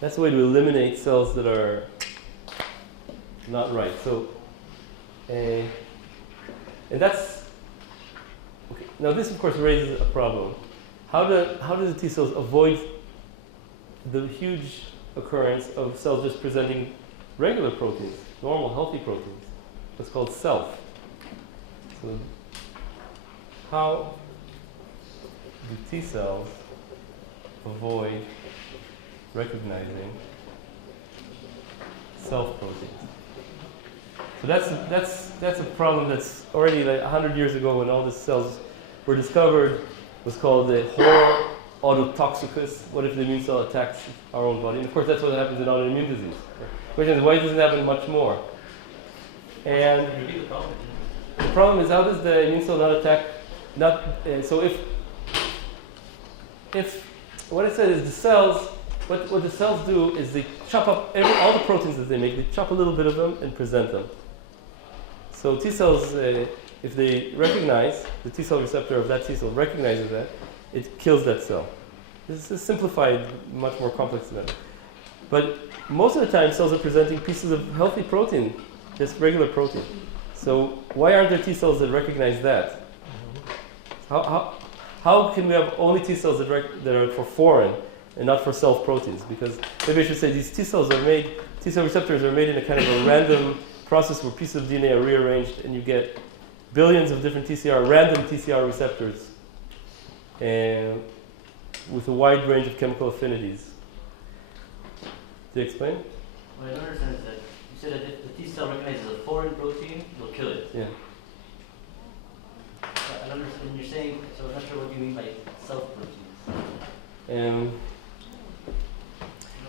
That's a way to eliminate cells that are not right. So, and that's okay. Now this, of course, raises a problem. How do the T cells avoid the huge occurrence of cells just presenting regular proteins, normal, healthy proteins? What's called self. So, how do T cells avoid recognizing self proteins? So that's a problem that's already like 100 years ago when all the cells were discovered. Was called the horror autotoxicus. What if the immune cell attacks our own body? And of course, that's what happens in autoimmune disease. The question is, why doesn't it happen much more? And the problem is, how does the immune cell not attack? So if what I said is the cells, what the cells do is they chop up all the proteins that they make. They chop a little bit of them and present them. So T cells, if they recognize, the T cell receptor of that T cell recognizes that, it kills that cell. This is simplified, much more complex than that. But most of the time, cells are presenting pieces of healthy protein, just regular protein. So why aren't there T cells that recognize that? How can we have only T cells that are for foreign and not for self proteins? Because maybe I should say these T cell receptors are made in a kind of a random process where pieces of DNA are rearranged and you get billions of different random TCR receptors with a wide range of chemical affinities. Do you explain? What I don't understand is that you said that if the T cell recognizes a foreign protein, it'll kill it. Yeah. I don't understand. You're saying, so I'm not sure what you mean by self-proteins.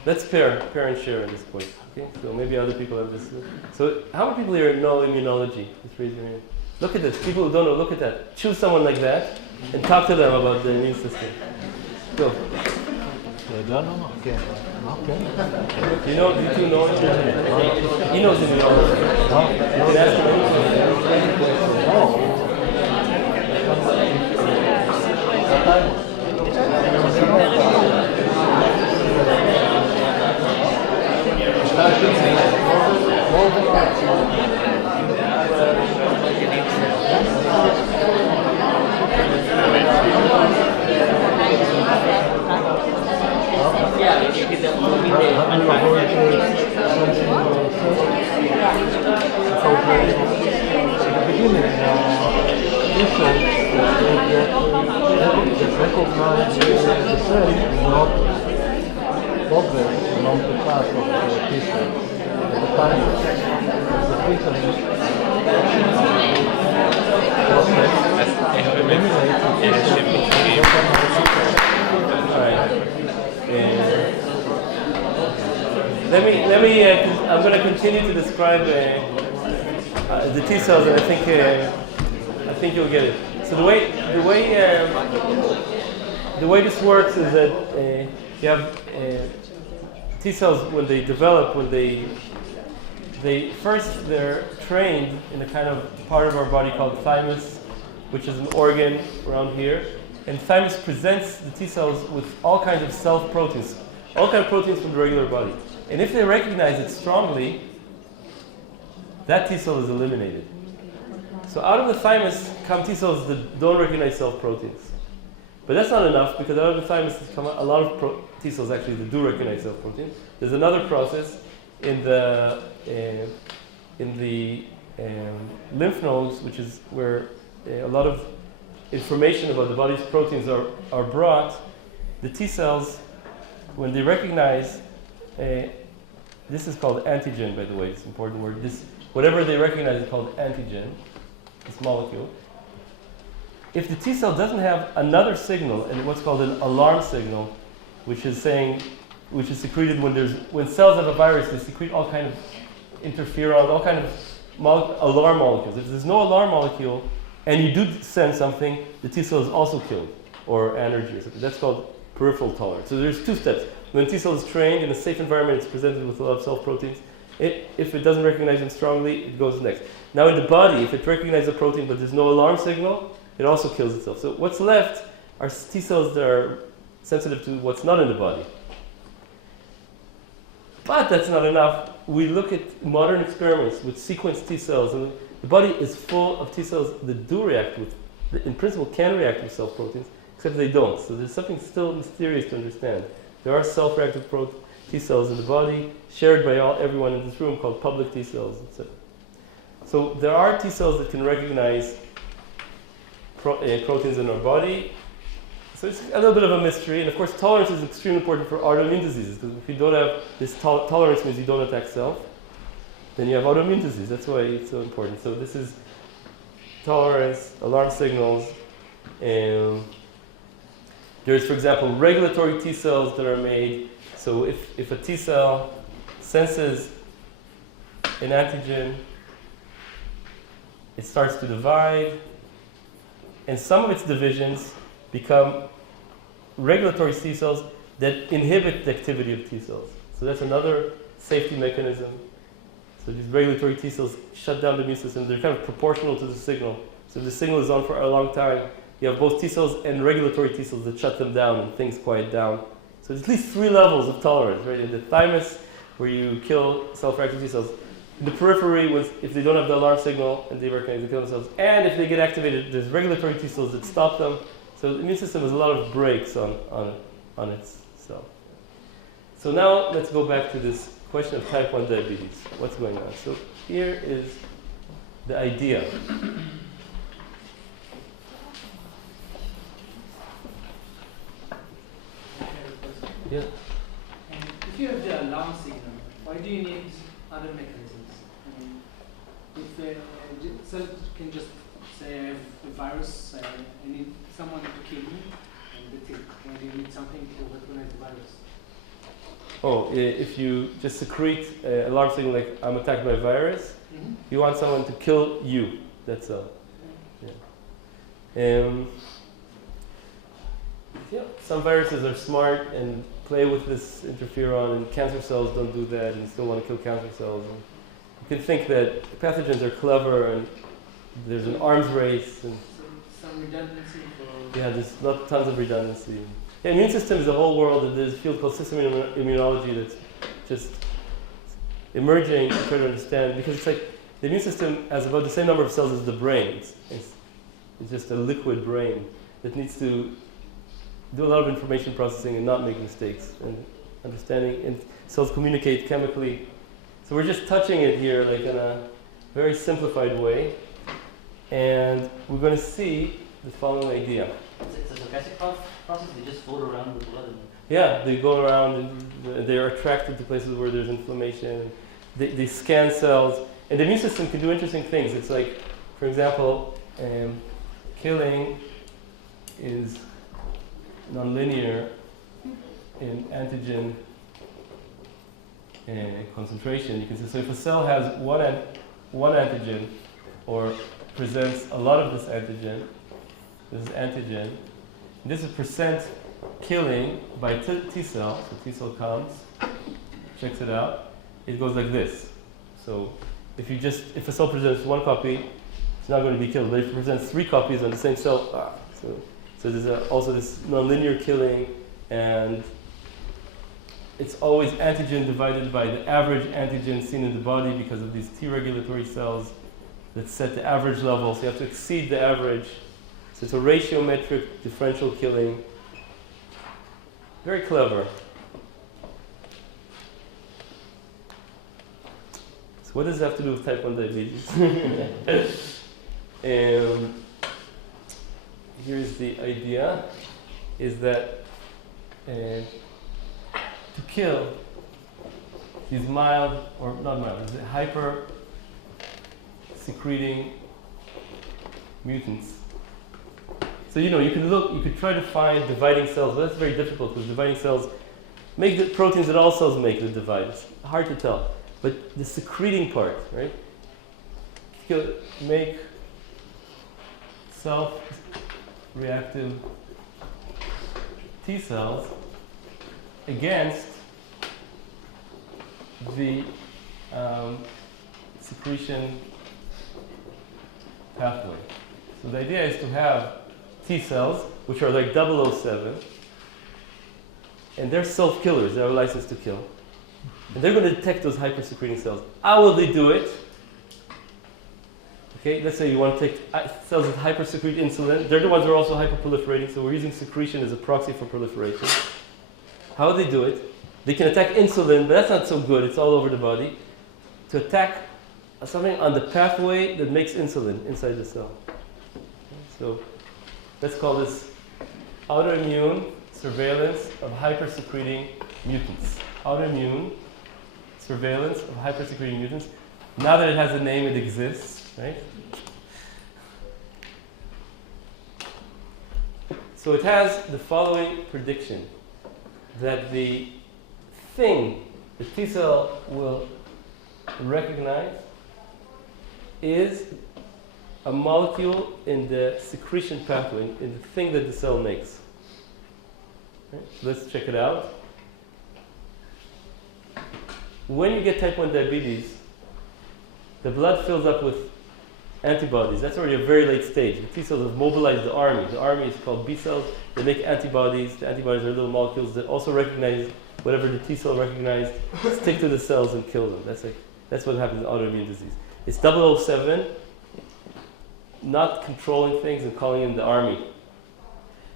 Let's pair and share at this point. Okay? So maybe other people have this. So how many people here know immunology? Just raise your hand. Look at this. People who don't know, look at that. Choose someone like that and talk to them about the immune system. Go. Okay. Do you two know immunology? He knows immunology. You can ask him. I'm going to continue to describe the T cells, and I think you'll get it. So the way this works is that you have T cells when they develop, they're trained in a kind of part of our body called thymus, which is an organ around here, and thymus presents the T cells with all kinds of self proteins, all kinds of proteins from the regular body. And if they recognize it strongly, that T cell is eliminated. So out of the thymus come T cells that don't recognize self proteins. But that's not enough, because out of the thymus come a lot of T cells actually that do recognize self proteins. There's another process in the in the lymph nodes, which is where a lot of information about the body's proteins are brought, the T cells, when they recognize, this is called antigen, by the way, it's an important word. This, whatever they recognize is called antigen, this molecule. If the T cell doesn't have another signal, and what's called an alarm signal, which is secreted when cells have a virus, they secrete all kind of interferon, all kind of alarm molecules. If there's no alarm molecule, and you do send something, the T cell is also killed, or energy or something. That's called peripheral tolerance. So there's two steps. When T cell is trained in a safe environment, it's presented with a lot of self-proteins. If it doesn't recognize them strongly, it goes next. Now in the body, if it recognizes a protein but there's no alarm signal, it also kills itself. So what's left are T cells that are sensitive to what's not in the body. But that's not enough. We look at modern experiments with sequenced T cells, and the body is full of T cells that do react with, in principle, can react with self-proteins, except they don't. So there's something still mysterious to understand. There are self-reactive T cells in the body, shared by everyone in this room, called public T cells, etc. So there are T cells that can recognize proteins in our body. So it's a little bit of a mystery. And of course, tolerance is extremely important for autoimmune diseases, because if you don't have this tolerance, means you don't attack self, then you have autoimmune disease. That's why it's so important. So this is tolerance, alarm signals, and there's, for example, regulatory T cells that are made. So if a T cell senses an antigen, it starts to divide, and some of its divisions become regulatory T cells that inhibit the activity of T cells. So that's another safety mechanism. So these regulatory T cells shut down the immune system. They're kind of proportional to the signal. So if the signal is on for a long time, you have both T cells and regulatory T cells that shut them down and things quiet down. So there's at least 3 levels of tolerance, right? In the thymus, where you kill self-reactive T cells. In the periphery, if they don't have the alarm signal and they recognize, they kill themselves. And if they get activated, there's regulatory T cells that stop them. So the immune system has a lot of brakes on itself. So now let's go back to this question of type 1 diabetes. What's going on? So here is the idea. Yeah. If you have the alarm signal, why do you need other mechanisms? I mean, if a cell can just say I have a virus, I need someone to kill me, and that's it. Why do you need something to weaponize the virus? Oh, if you just secrete an alarm signal like I'm attacked by a virus, you want someone to kill you. That's all. Yeah. Yeah. Some viruses are smart and play with this interferon, and cancer cells don't do that, and still want to kill cancer cells. And you can think that pathogens are clever, and there's an arms race. And some redundancy for... Yeah, there's tons of redundancy. The immune system is a whole world, and there's a field called system immunology that's just emerging to try to understand, because it's like the immune system has about the same number of cells as the brain. It's just a liquid brain that needs to do a lot of information processing and not make mistakes, and understanding, and cells communicate chemically. So we're just touching it here like in a very simplified way, and we're going to see the following idea. It's a stochastic process, they just float around the blood. Yeah, they go around and they're attracted to places where there's inflammation. They scan cells, and the immune system can do interesting things. It's like, for example, killing is nonlinear in antigen concentration. You can see, so if a cell has one antigen, or presents a lot of this antigen, this is percent killing by T cell. So T cell comes, checks it out, it goes like this. So if a cell presents 1 copy, it's not going to be killed. But if it presents 3 copies on the same cell, so there's also this nonlinear killing, and it's always antigen divided by the average antigen seen in the body because of these T regulatory cells that set the average level. So you have to exceed the average. So it's a ratiometric differential killing. Very clever. So What does it have to do with type 1 diabetes? Here's the idea, is that to kill these mild, or not mild, these hyper secreting mutants. So you could try to find dividing cells, but that's very difficult because dividing cells make the proteins that all cells make that divide. It's hard to tell. But the secreting part, right? Make self-reactive T cells against the secretion pathway. So the idea is to have T cells, which are like 007, and they're self-killers, they are licensed to kill. And they're going to detect those hyper-secreting cells. How will they do it? Okay, let's say you want to take cells that hyper-secrete insulin. They're the ones that are also hyper-proliferating, so we're using secretion as a proxy for proliferation. How will they do it? They can attack insulin, but that's not so good. It's all over the body. To attack something on the pathway that makes insulin inside the cell. So let's call this autoimmune surveillance of hyper-secreting mutants. Autoimmune surveillance of hyper-secreting mutants. Now that it has a name, it exists, right? So it has the following prediction, that the thing the T cell will recognize is a molecule in the secretion pathway, in the thing that the cell makes. Okay, so let's check it out. When you get type 1 diabetes, the blood fills up with antibodies. That's already a very late stage. The T cells have mobilized the army. The army is called B cells. They make antibodies. The antibodies are little molecules that also recognize whatever the T cell recognized, stick to the cells and kill them. That's what happens in autoimmune disease. It's 007, not controlling things and calling in the army.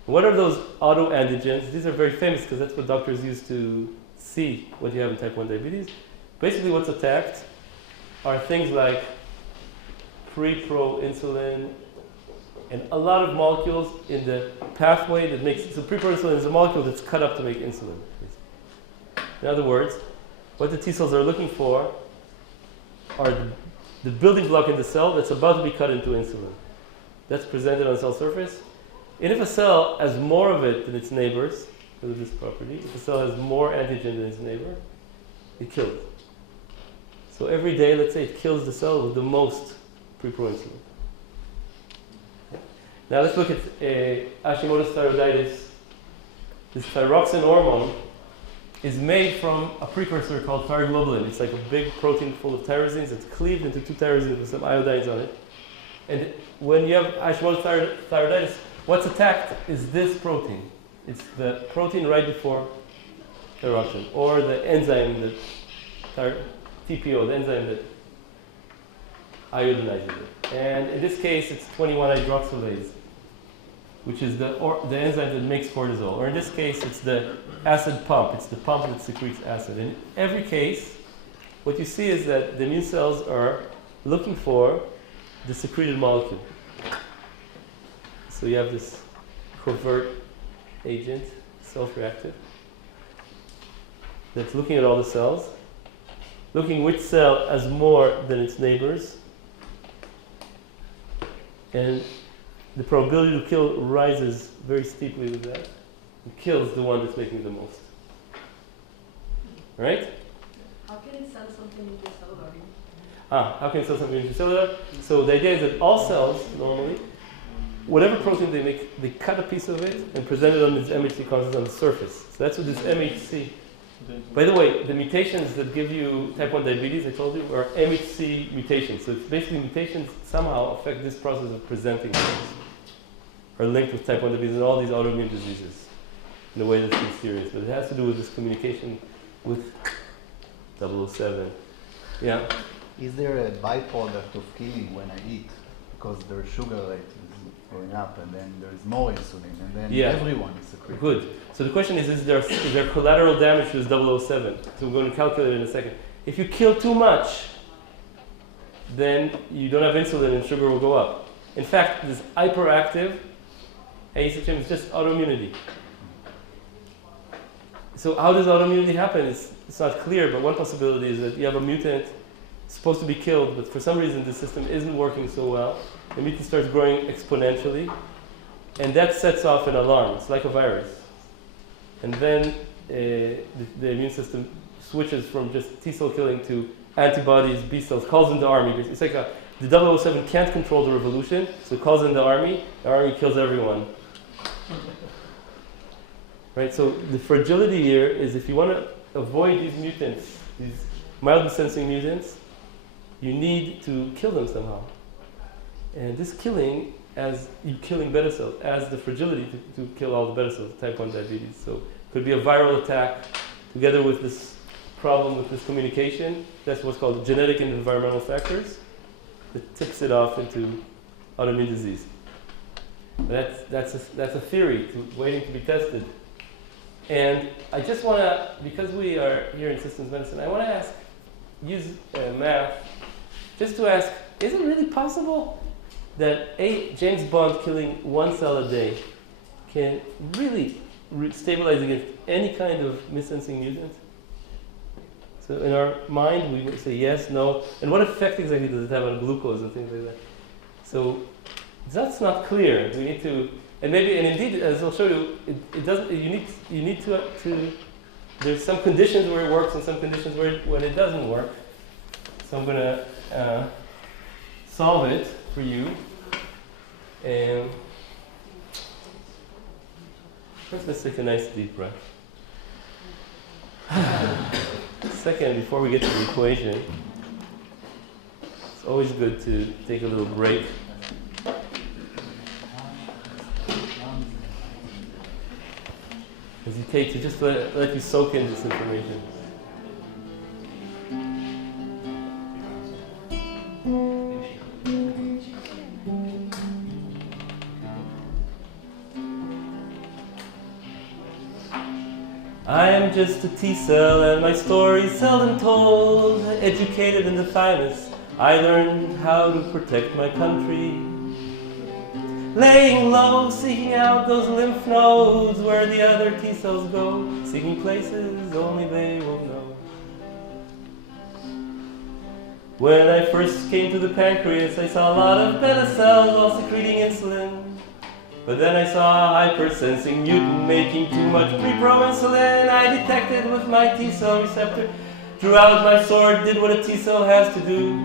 What are those autoantigens? These are very famous because that's what doctors use to see what you have in type 1 diabetes. Basically what's attacked are things like pre-pro-insulin and a lot of molecules in the pathway that makes, so pre-pro-insulin is a molecule that's cut up to make insulin. In other words, what the T cells are looking for are the building block in the cell that's about to be cut into insulin. That's presented on the cell surface. And if a cell has more of it than its neighbors, because of this property, if a cell has more antigen than its neighbor, it kills it. So every day, let's say, it kills the cell with the most pre-pro-insulin. Now let's look at Hashimoto's thyroiditis. This thyroxine hormone is made from a precursor called thyroglobulin. It's like a big protein full of tyrosines. It's cleaved into two tyrosines with some iodines on it. And when you have Hashimoto's thyroiditis, what's attacked is this protein. It's the protein right before thyroxine, or the enzyme that TPO, the enzyme that iodinizes it. And in this case, it's 21-hydroxylase, which is the enzyme that makes cortisol. Or in this case, it's the acid pump. It's the pump that secretes acid. In every case, what you see is that the immune cells are looking for the secreted molecule. So you have this covert agent, self-reactive, that's looking at all the cells, looking which cell has more than its neighbors, and the probability to kill rises very steeply with that. It kills the one that's making the most. Right? How can it sell something intracellular? How can it sell something intracellular? So the idea is that all cells, normally, whatever protein they make, they cut a piece of it and present it on this MHC constants on the surface. So that's what this MHC. By the way, the mutations that give you type 1 diabetes, I told you, are MHC mutations. So it's basically mutations somehow affect this process of presenting cells, are linked with type 1 diabetes and all these autoimmune diseases in a way that's mysterious. But it has to do with this communication with 007. Yeah? Is there a byproduct of killing when I eat? Because their sugar rate is going up, and then there is more insulin, and then everyone is secreting. Good. So the question is there collateral damage to this 007? So we're going to calculate it in a second. If you kill too much, then you don't have insulin and sugar will go up. In fact, this hyperactive ACHM is just autoimmunity. So how does autoimmunity happen? It's not clear, but one possibility is that you have a mutant supposed to be killed, but for some reason the system isn't working so well. The mutant starts growing exponentially, and that sets off an alarm. It's like a virus. And then the immune system switches from just T-cell killing to antibodies, B cells, calls in the army. It's like the 007 can't control the revolution, so it calls in the army kills everyone. Right, so the fragility here is if you want to avoid these mutants, these mildly sensing mutants, you need to kill them somehow. And this killing, as you killing beta cells, adds the fragility to kill all the beta cells, type 1 diabetes. So it could be a viral attack together with this problem with this communication. That's what's called genetic and environmental factors that tips it off into autoimmune disease. That's a theory waiting to be tested. And I just want to, because we are here in systems medicine, I want to use math, just to ask, is it really possible that James Bond killing one cell a day can really stabilize against any kind of missensing mutant? So in our mind, we would say yes, no. And what effect exactly does it have on glucose and things like that? So that's not clear. We need to, and indeed, as I'll show you, it doesn't. You need to. There's some conditions where it works and some conditions when it doesn't work. So I'm gonna solve it for you. And first, let's take a nice deep breath. Second, before we get to the equation, it's always good to take a little break. Hesitate to just let you soak in this information. I am just a T-cell and my story's seldom told. Educated in the thymus, I learned how to protect my country. Laying low, seeking out those lymph nodes where the other T-cells go, seeking places only they will know. When I first came to the pancreas, I saw a lot of beta cells all secreting insulin. But then I saw a hypersensing mutant making too much pre-proinsulin. I detected with my T-cell receptor, drew out my sword, did what a T-cell has to do.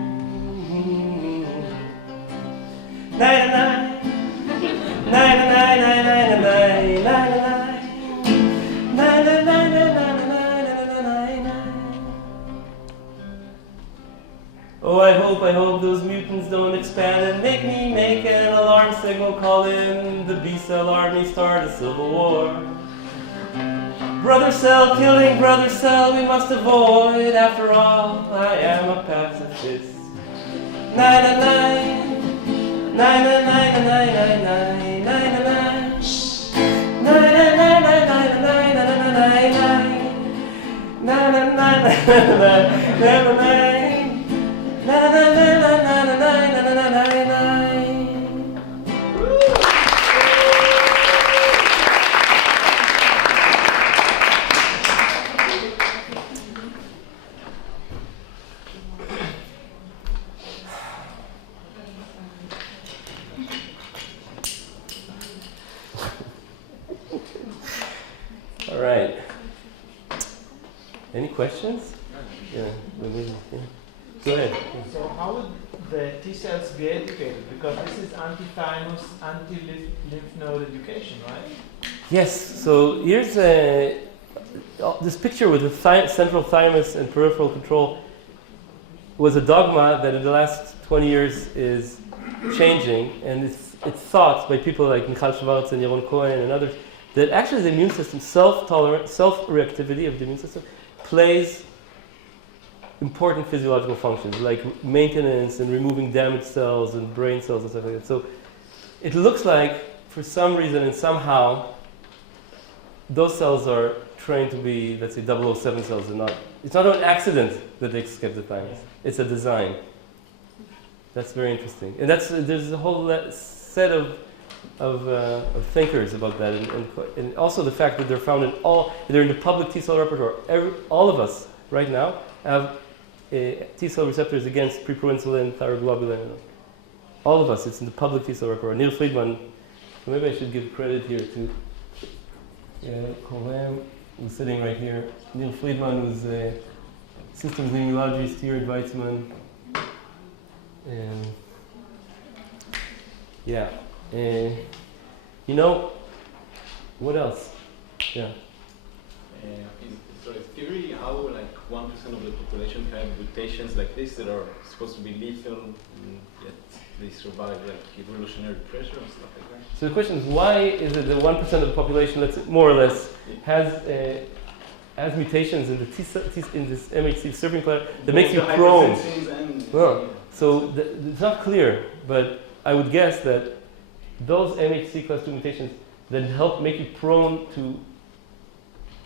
Oh, I hope those mutants don't expand and make me make an alarm signal, call in the B-cell army, start a civil war. Brother cell killing brother cell, we must avoid. After all, I am a pacifist. All right. Any questions? Yeah. Go ahead. So how would the T cells be educated? Because this is anti-thymus, anti-lymph node education, right? Yes. So here's this picture with the central thymus and peripheral control was a dogma that in the last 20 years is changing, and it's thought by people like Michal Schwartz and Yaron Cohen and others that actually the immune system, self-reactivity of the immune system, plays important physiological functions like maintenance and removing damaged cells and brain cells and stuff like that. So it looks like, for some reason and somehow, those cells are trained to be, let's say, 007 cells. It's not an accident that they escape the thymus. It's a design. That's very interesting. And there's a whole set of thinkers about that, and also the fact that they're found they're in the public T cell repertoire. All of us right now have T cell receptors against preproinsulin, thyroglobulin. All of us, it's in the public T cell repertoire. Neil Friedman, so maybe I should give credit here to Colem, who's sitting right here. Neil Friedman was a systems immunologist here at Weizmann. And yeah. You know, what else? Yeah. So it's theory how like 1% of the population have mutations like this that are supposed to be lethal, yet they survive like evolutionary pressure and stuff like that. So the question is, why is it that 1% of the population, let's more or less, has mutations in the in this MHC serping clade that makes you prone? Well, so it's not clear, but I would guess that those MHC class 2 mutations that help make you prone to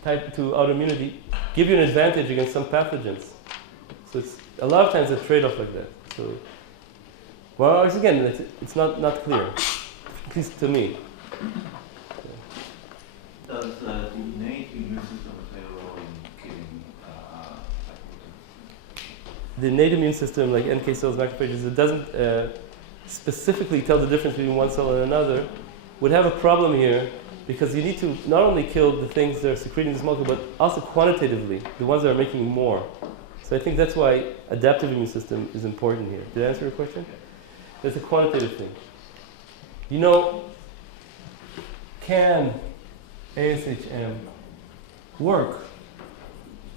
autoimmunity give you an advantage against some pathogens. So it's a lot of times a trade-off like that. So, well, again, it's not clear, at least to me. Does the innate immune system play a role in killing the innate immune system, like NK cells, macrophages, it doesn't specifically tell the difference between one cell and another, would have a problem here because you need to not only kill the things that are secreting this molecule, but also quantitatively, the ones that are making more. So I think that's why adaptive immune system is important here. Did I answer your question? That's a quantitative thing. You know, can ASHM work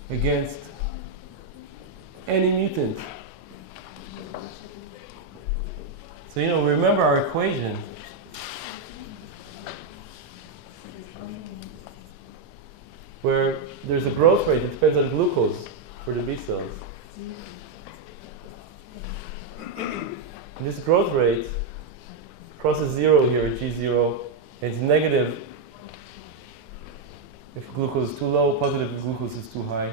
against any mutant? So, you know, remember our equation. Where there's a growth rate that depends on glucose for the B cells. And this growth rate crosses 0 here at G0, and it's negative if glucose is too low, positive if glucose is too high.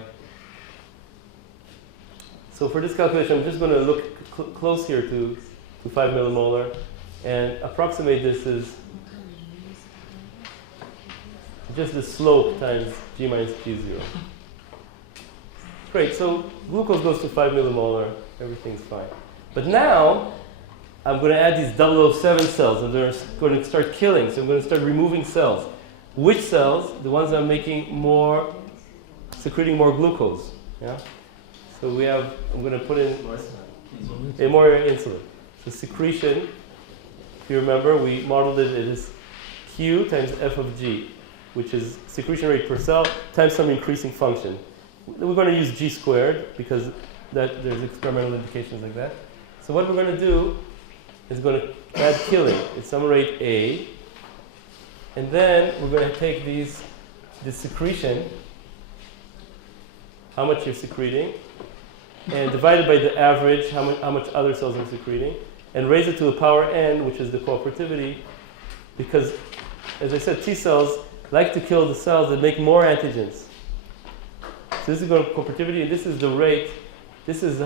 So for this calculation, I'm just going to look close here to 5 millimolar and approximate this as just the slope times G minus G0. Great, so glucose goes to 5 millimolar, everything's fine. But now, I'm going to add these 007 cells, and they're going to start killing, so I'm going to start removing cells. Which cells? The ones that are making more, secreting more glucose. Yeah? So we have, I'm going to put in more insulin. So secretion, if you remember, we modeled it as Q times F of G, which is secretion rate per cell times some increasing function. We're going to use G squared because there's experimental indications like that. So what we're going to do is going to add killing at some rate A, and then we're going to take this secretion, how much you're secreting, and divide it by the average, how much other cells are secreting, and raise it to the power n, which is the cooperativity, because, as I said, T cells like to kill the cells that make more antigens. So this is going to cooperativity, and this is the rate. This is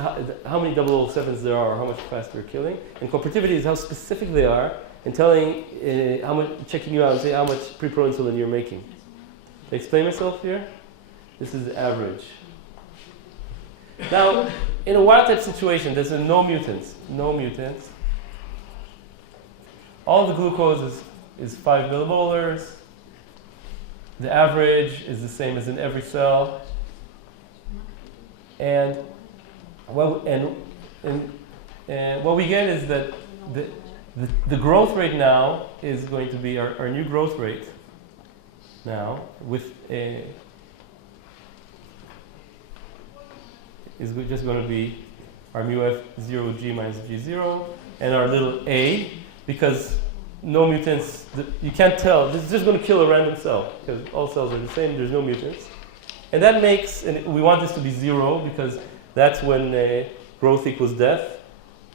how many 007s there are, or how much fast they're killing. And cooperativity is how specific they are, and telling how much, checking you out and say how much preproinsulin you're making. Did I explain myself here? This is the average. Now, in a wild type situation, there's no mutants. All the glucose is 5 millimolars. The average is the same as in every cell. And what we get is that the growth rate now is going to be our new growth rate now with is just going to be our mu f 0 g minus g0 and our little a, because no mutants, you can't tell, this is just going to kill a random cell because all cells are the same, there's no mutants. And that makes, and we want this to be 0 because that's when growth equals death.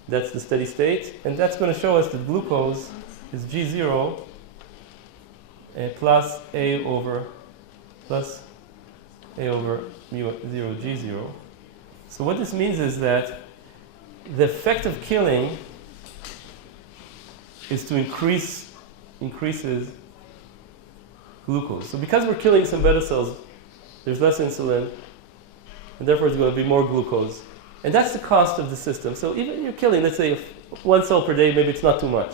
That's the steady state. And that's going to show us that glucose is G0 plus A over mu 0 G0. So what this means is that the effect of killing is to increases glucose. So because we're killing some beta cells, there's less insulin, and therefore it's going to be more glucose. And that's the cost of the system. So even you're killing, let's say, 1 cell per day, maybe it's not too much.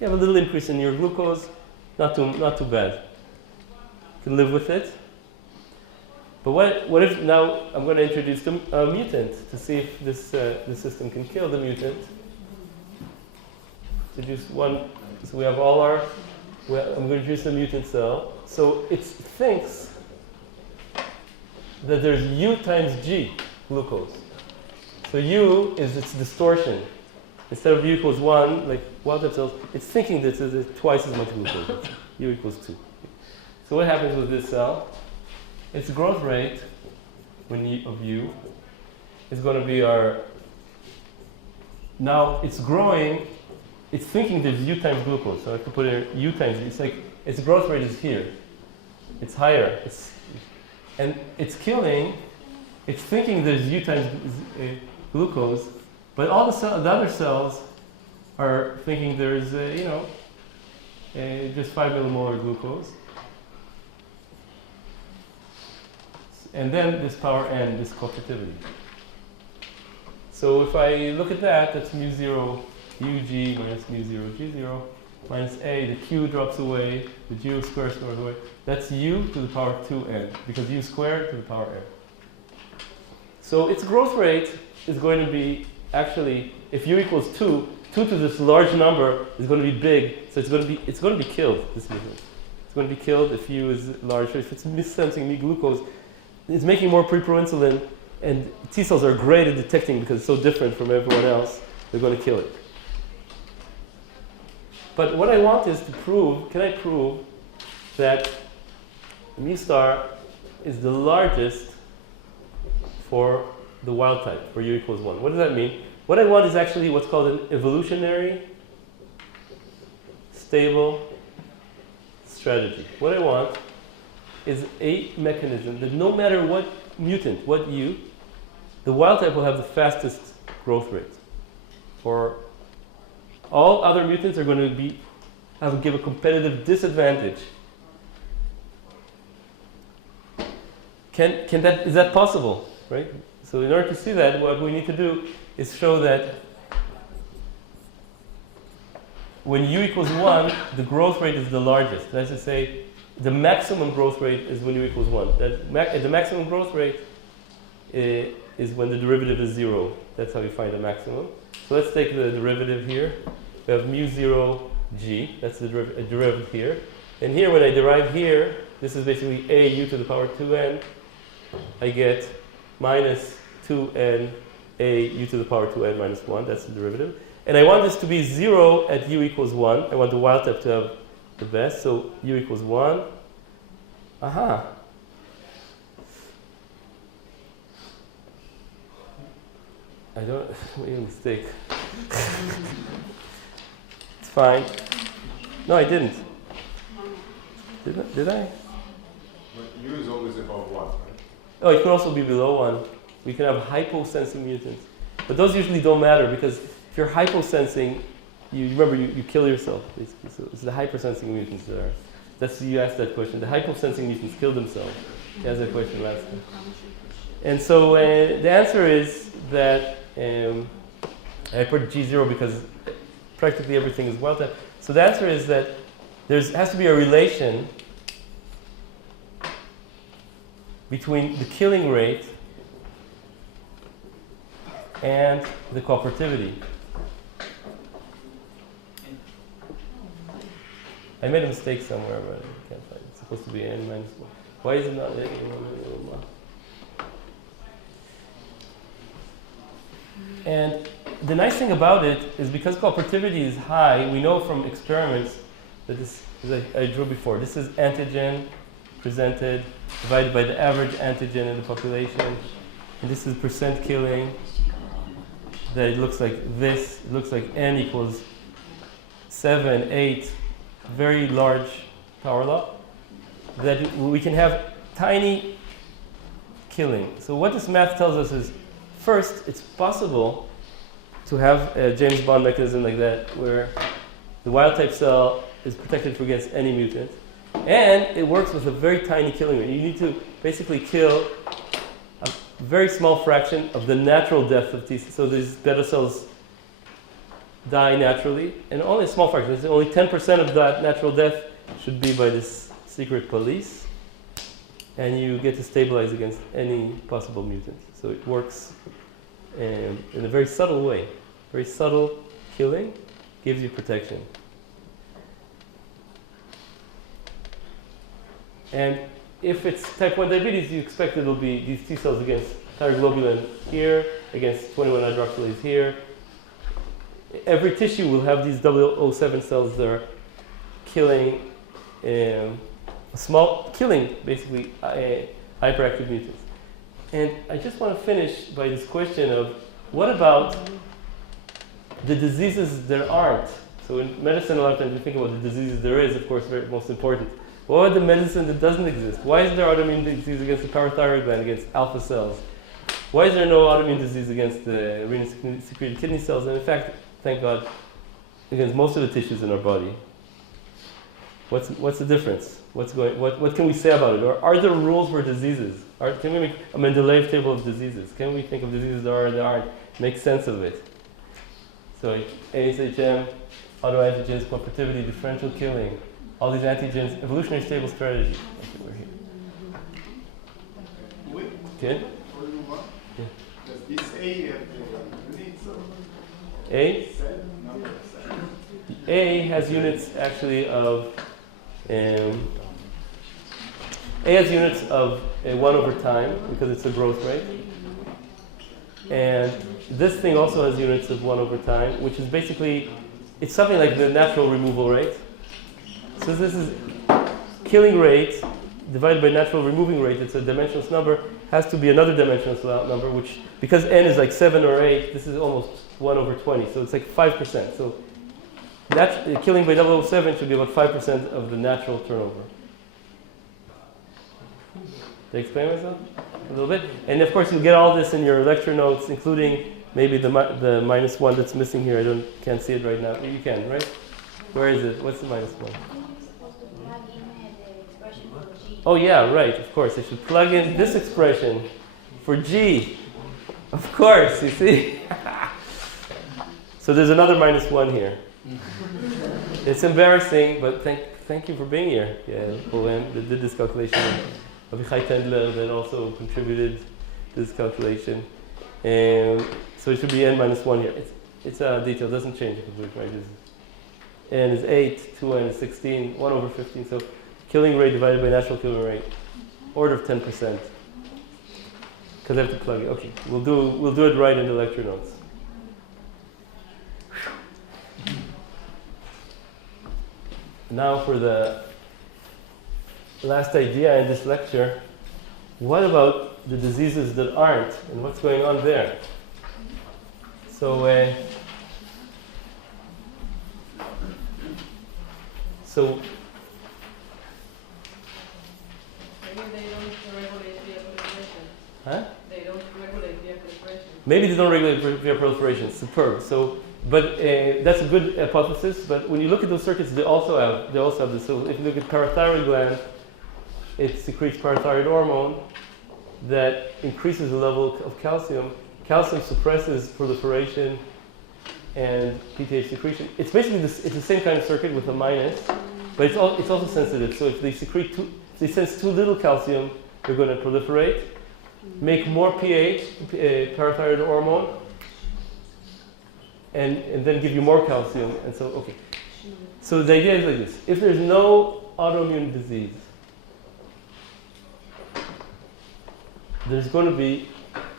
You have a little increase in your glucose, not too bad. You can live with it. But what if now I'm going to introduce a mutant to see if the system can kill the mutant. Introduce one, so we have all our, I'm going to introduce a mutant cell. So it thinks that there's U times G glucose. So U is its distortion. Instead of U equals 1, like wild type cells, it's thinking that there's twice as much glucose. U equals 2. So what happens with this cell? Its growth rate of U is going to be now it's growing, it's thinking there's U times glucose. So I could put it U times, it's like its growth rate is here. It's higher. And it's killing, it's thinking there's U times glucose, but all the other cells are thinking there's, just 5 millimolar glucose. And then this power n, this cooperativity. So if I look at that, that's mu 0 ug minus mu 0 g0 minus a, the q drops away, the g squared goes away. That's u to the power 2n, because u squared to the power n. So its growth rate is going to be, actually, if u equals 2, 2 to this large number is going to be big, so it's going to be killed, this mutant. It's going to be killed if u is large. If it's missensing me glucose, it's making more preproinsulin, and T cells are great at detecting because it's so different from everyone else. They're going to kill it. But what I want is to prove, can I prove that mu star is the largest for the wild type, for u equals 1. What does that mean? What I want is actually what's called an evolutionary stable strategy. What I want is a mechanism that no matter what mutant, what U, the wild type will have the fastest growth rate. For all other mutants are going to give a competitive disadvantage. Is that possible, right? So in order to see that, what we need to do is show that when U equals 1, the growth rate is the largest. That's to say, the maximum growth rate is when U equals 1. The maximum growth rate is when the derivative is 0. That's how you find the maximum. So let's take the derivative here. We have mu 0 g. That's the derivative here. And here, when I derive here, this is basically a u to the power 2n. I get minus 2n a u to the power 2n minus 1. That's the derivative. And I want this to be 0 at u equals 1. I want the wild type to have the best, so u equals 1. Aha. I made a mistake. It's fine. No, I didn't. Did I? But u is always above 1, right? Oh, it can also be below 1. We can have hyposensing mutants. But those usually don't matter because if you're hyposensing, you kill yourself, basically. So it's the hypersensing mutants that are. You asked that question. The hyposensing mutants kill themselves. You asked that question last time. And so the answer is that I put G0 because practically everything is wild type. So the answer is that there has to be a relation between the killing rate and the cooperativity. I made a mistake somewhere, but I can't find it. It's supposed to be n minus 1. Why is it not n? And the nice thing about it is because cooperativity is high, we know from experiments that this, as I drew before, this is antigen presented divided by the average antigen in the population. And this is percent killing. That it looks like this. It looks like n equals 7, 8, very large power law. That we can have tiny killing. So what this math tells us is, first, it's possible to have a James Bond mechanism like that, where the wild type cell is protected against any mutant, and it works with a very tiny killing rate. You need to basically kill a very small fraction of the natural death of T cells. So these beta cells die naturally, and only a small fraction. Only 10% of that natural death should be by this secret police, and you get to stabilize against any possible mutant. So it works in a very subtle way. Very subtle killing gives you protection. And if it's type 1 diabetes, you expect it'll be these T cells against thyroglobulin here, against 21-hydroxylase here. Every tissue will have these 007 cells that are killing basically hyperactive mutants. And I just want to finish by this question of what about the diseases there aren't? So in medicine, a lot of times we think about the diseases there is, of course, most important. What about the medicine that doesn't exist? Why is there autoimmune disease against the parathyroid gland, against alpha cells? Why is there no autoimmune disease against the renal-secreted kidney cells? And in fact, thank God, against most of the tissues in our body. What's the difference? What can we say about it? Or are there rules for diseases? Can we make a Mendeleev table of diseases? Can we think of diseases that are or that aren't? Make sense of it. So ASHM, autoantigens, cooperativity, differential killing, all these antigens, evolutionary stable strategy. Okay, we're here. Good? Yeah. Does this A have the units of A? cell? Number of cells? A has units actually of A has units of 1 over time because it's a growth rate. And this thing also has units of 1 over time, which is basically, it's something like the natural removal rate. So this is killing rate divided by natural removing rate. It's a dimensionless number, has to be another dimensionless number, which, because n is like 7 or 8, this is almost 1 over 20. So it's like 5%. So killing by 007 should be about 5% of the natural turnover. Did I explain myself a little bit? And of course, you'll get all this in your lecture notes, including maybe the -1 that's missing here. Can't see it right now. You can, right? Where is it? What's the -1? Oh yeah, right. Of course, I should plug in this expression for G. Of course, you see. So there's another -1 here. It's embarrassing, but thank you for being here. Yeah, Owen that did this calculation. Avichai Tendler that also contributed to this calculation. So it should be n-1 here. It's a detail, it doesn't change completely, right? N is 8, 2n is 16, 1 over 15. So killing rate divided by natural killing rate, order of 10%. Because I have to plug it. Okay, we'll do it right in the lecture notes. Now for the last idea in this lecture, what about the diseases that aren't, and what's going on there? So, Maybe they don't regulate via proliferation. Huh? They don't regulate via proliferation. Maybe they don't regulate via proliferation. Superb. So, but that's a good hypothesis. But when you look at those circuits, they also have this. So if you look at parathyroid gland, it secretes parathyroid hormone that increases the level of calcium. Calcium suppresses proliferation and PTH secretion. It's basically it's the same kind of circuit with a minus, but it's also sensitive. So if they sense too little calcium, they're going to proliferate, make more pH, parathyroid hormone, and then give you more calcium. And so, okay. So the idea is like this: if there's no autoimmune disease, there's going to be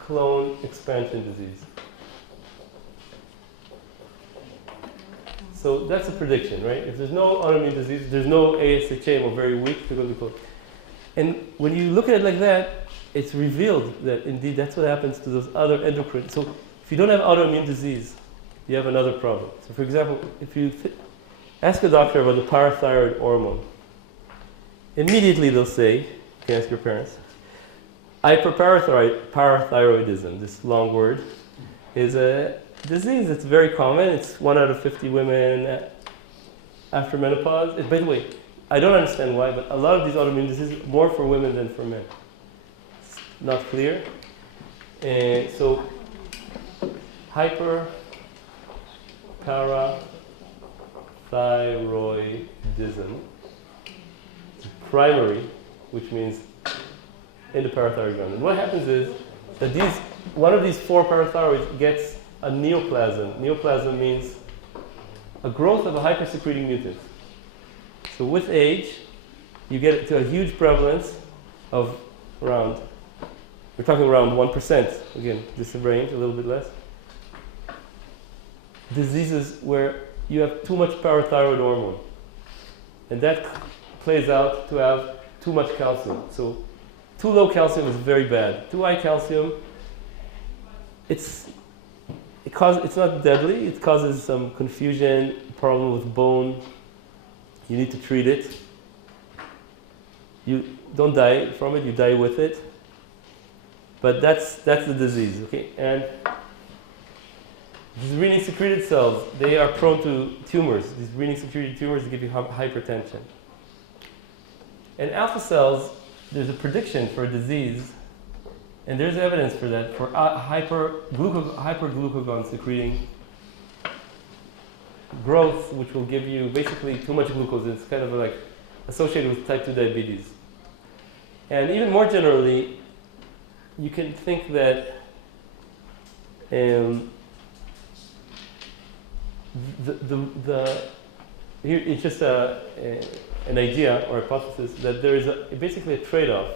clone expansion disease. So that's a prediction, right? If there's no autoimmune disease, there's no ASHM or very weak, they're going to be clone. And when you look at it like that, it's revealed that indeed that's what happens to those other endocrine. So if you don't have autoimmune disease, you have another problem. So for example, if you ask a doctor about the parathyroid hormone, immediately they'll say, you can ask your parents, hyperparathyroidism, this long word, is a disease, it's very common. It's 1 out of 50 women after menopause. By the way, I don't understand why, but a lot of these autoimmune diseases more for women than for men. It's not clear. So, hyperparathyroidism, primary, which means in the parathyroid gland. And what happens is that one of these 4 parathyroids gets a neoplasm. Neoplasm means a growth of a hypersecreting mutant. So with age, you get to a huge prevalence of we're talking around 1%. Again, this range, a little bit less. Diseases where you have too much parathyroid hormone. And that plays out to have too much calcium. So too low calcium is very bad. Too high calcium, it's not deadly. It causes some confusion, problem with bone. You need to treat it. You don't die from it, you die with it. But that's the disease, okay? And these renin secreted cells, they are prone to tumors. These renin secreted tumors give you hypertension. And alpha cells, there's a prediction for a disease, and there's evidence for that, for hyperglucagon secreting growth, which will give you basically too much glucose. It's kind of like associated with type 2 diabetes. And even more generally, you can think that here it's just an idea or hypothesis that there is basically a trade-off.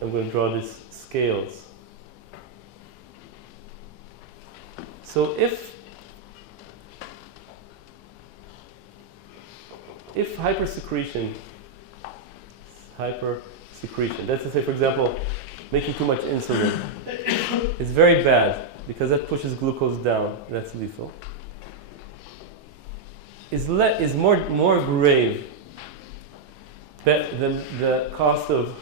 I'm going to draw these scales. So if hypersecretion, that's to say, for example, making too much insulin is very bad because that pushes glucose down. That's lethal. Is more grave than the cost of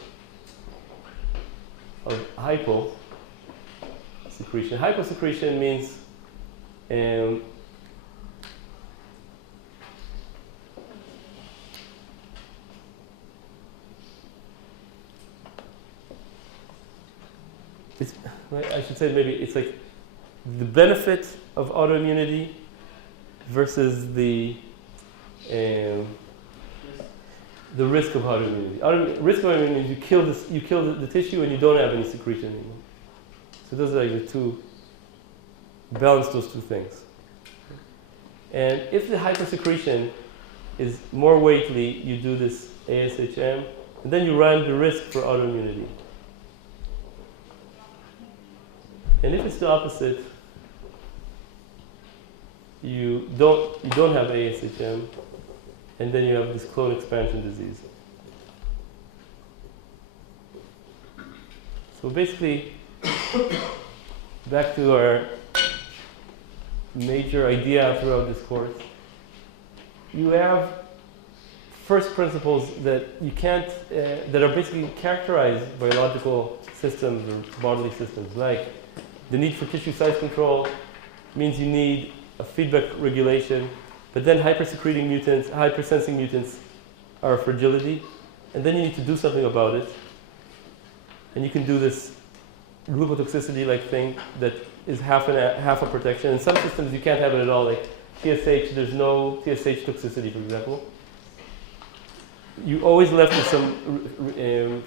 hyposecretion. Hyposecretion means I should say maybe it's like the benefit of autoimmunity versus the risk of autoimmunity. Risk of autoimmunity, you kill the tissue and you don't have any secretion anymore. So those are like the two, balance those two things. And if the hypersecretion is more weighty, you do this ASHM, and then you run the risk for autoimmunity. And if it's the opposite, you don't have ASHM, and then you have this clone expansion disease. So basically, back to our major idea throughout this course, you have first principles that you can't, that are basically characterized biological systems or bodily systems, like the need for tissue size control means you need a feedback regulation, but then hypersecreting mutants, hypersensing mutants are a fragility, and then you need to do something about it. And you can do this glucotoxicity-like thing that is half a protection. In some systems you can't have it at all, like TSH, there's no TSH toxicity, for example. You always left with some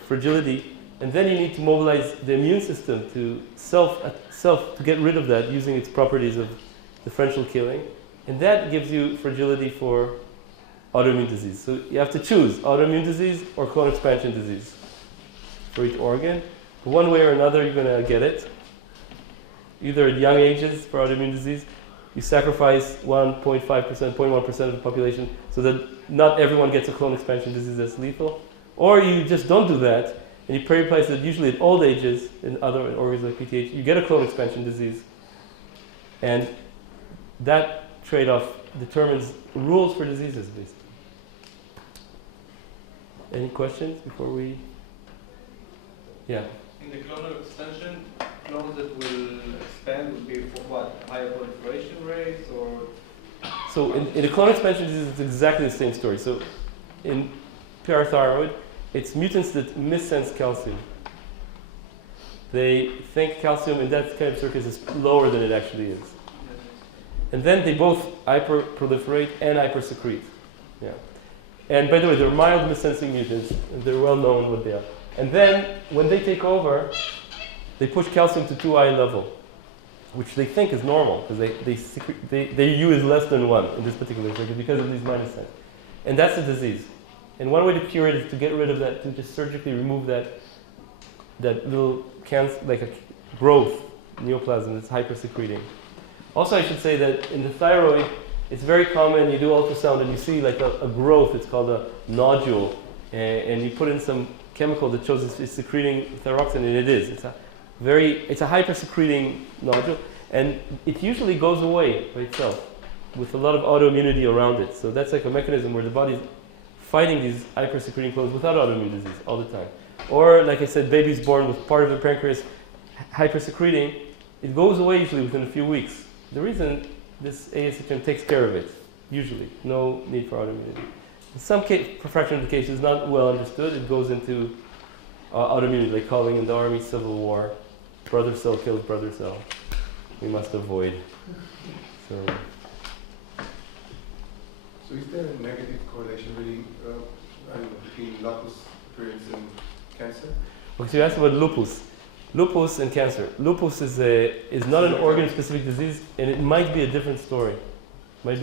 fragility, and then you need to mobilize the immune system to to get rid of that using its properties of differential killing. And that gives you fragility for autoimmune disease. So you have to choose autoimmune disease or clone expansion disease for each organ. One way or another, you're going to get it. Either at young ages for autoimmune disease, you sacrifice 1.5%, 0.1% of the population so that not everyone gets a clone expansion disease that's lethal. Or you just don't do that, and you replace it usually at old ages in other organs like PTH. You get a clone expansion disease. And that trade-off determines rules for diseases, basically. Any questions before we? Yeah. In the clonal extension, clones that will expand would be for what? Higher proliferation rates or? So in the clone expansion disease, it's exactly the same story. So in parathyroid, it's mutants that missense calcium. They think calcium in that kind of circuit is lower than it actually is. And then they both hyperproliferate and hypersecrete. Yeah. And by the way, they're mild missensing mutants, and they're well known what they are. And then when they take over, they push calcium to 2I level, which they think is normal because they use less than 1 in this particular circuit because of these minus signs. And that's a disease. And one way to cure it is to get rid of that, to just surgically remove that little cancer, like a growth, neoplasm that's hypersecreting. Also, I should say that in the thyroid, it's very common, you do ultrasound and you see like a growth, it's called a nodule, and you put in some chemical that shows it's secreting thyroxine, and it is. It's a hypersecreting nodule, and it usually goes away by itself with a lot of autoimmunity around it. So that's like a mechanism where the body's fighting these hypersecreting clones without autoimmune disease all the time. Or, like I said, babies born with part of the pancreas hypersecreting, it goes away usually within a few weeks. The reason this ASHM takes care of it, usually, no need for autoimmunity. In some fraction of the cases, not well understood, it goes into autoimmunity, like calling in the army civil war, brother cell kills brother cell. We must avoid. So is there a negative correlation really between lupus appearance and cancer? Okay, so you asked about lupus. Lupus and cancer. Lupus is not an organ-specific disease, and it might be a different story. But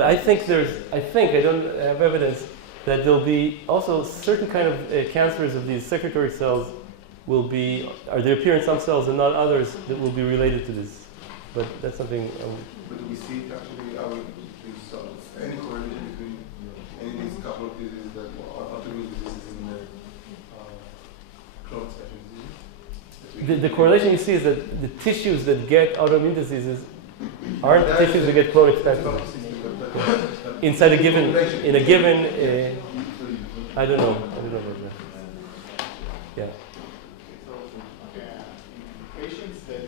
I think I don't have evidence that there'll be also certain kind of cancers of these secretory cells they appear in some cells and not others that will be related to this. But that's something. But do we see it actually any correlation between any of these couple of diseases that autoimmune diseases in the clone expansion disease? The correlation you see is that the tissues that get autoimmune diseases aren't the tissues that get clone expansion. Inside a given, I don't know about that. Yeah. Patients that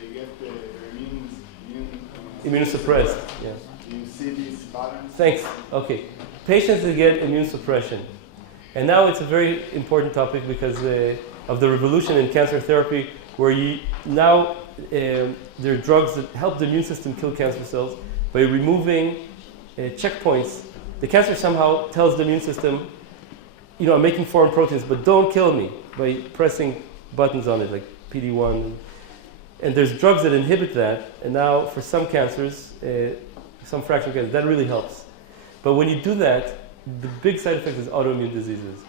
they get their immunosuppressed. Yeah. You see this balance? Thanks. Okay. Patients that get immune suppression. And now it's a very important topic because of the revolution in cancer therapy, where there are drugs that help the immune system kill cancer cells by removing checkpoints. The cancer somehow tells the immune system, I'm making foreign proteins, but don't kill me, by pressing buttons on it, like PD-1. And there's drugs that inhibit that, and now for some cancers, some fraction of cancers, that really helps. But when you do that, the big side effect is autoimmune diseases.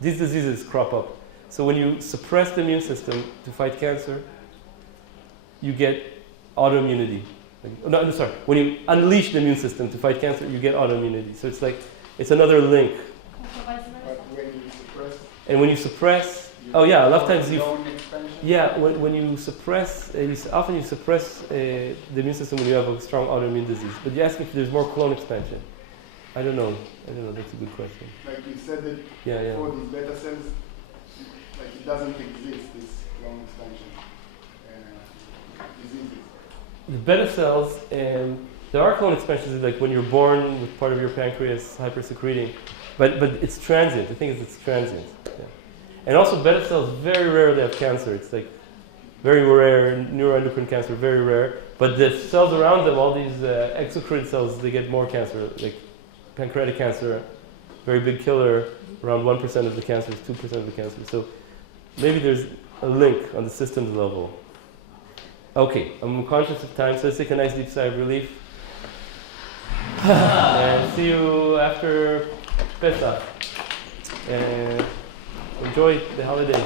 These diseases crop up. So when you suppress the immune system to fight cancer, you get autoimmunity. When you unleash the immune system to fight cancer, you get autoimmunity. So it's another link. But when you suppress... And when you suppress, a lot of times when you suppress, often you suppress the immune system when you have a strong autoimmune disease. But you ask if there's more clone expansion. I don't know. That's a good question. Like you said that for these beta cells, like it doesn't exist, this clone expansion diseases. The beta cells, there are clone expansions, like when you're born with part of your pancreas hypersecreting, but it's transient. The thing is, it's transient. Yeah. And also, beta cells very rarely have cancer. It's like very rare, neuroendocrine cancer, very rare. But the cells around them, all these exocrine cells, they get more cancer, like pancreatic cancer, very big killer, around 1% of the cancers, 2% of the cancers. So maybe there's a link on the systems level. Okay, I'm conscious of time, so let's take a nice deep sigh of relief. And see you after Pesach. And enjoy the holiday.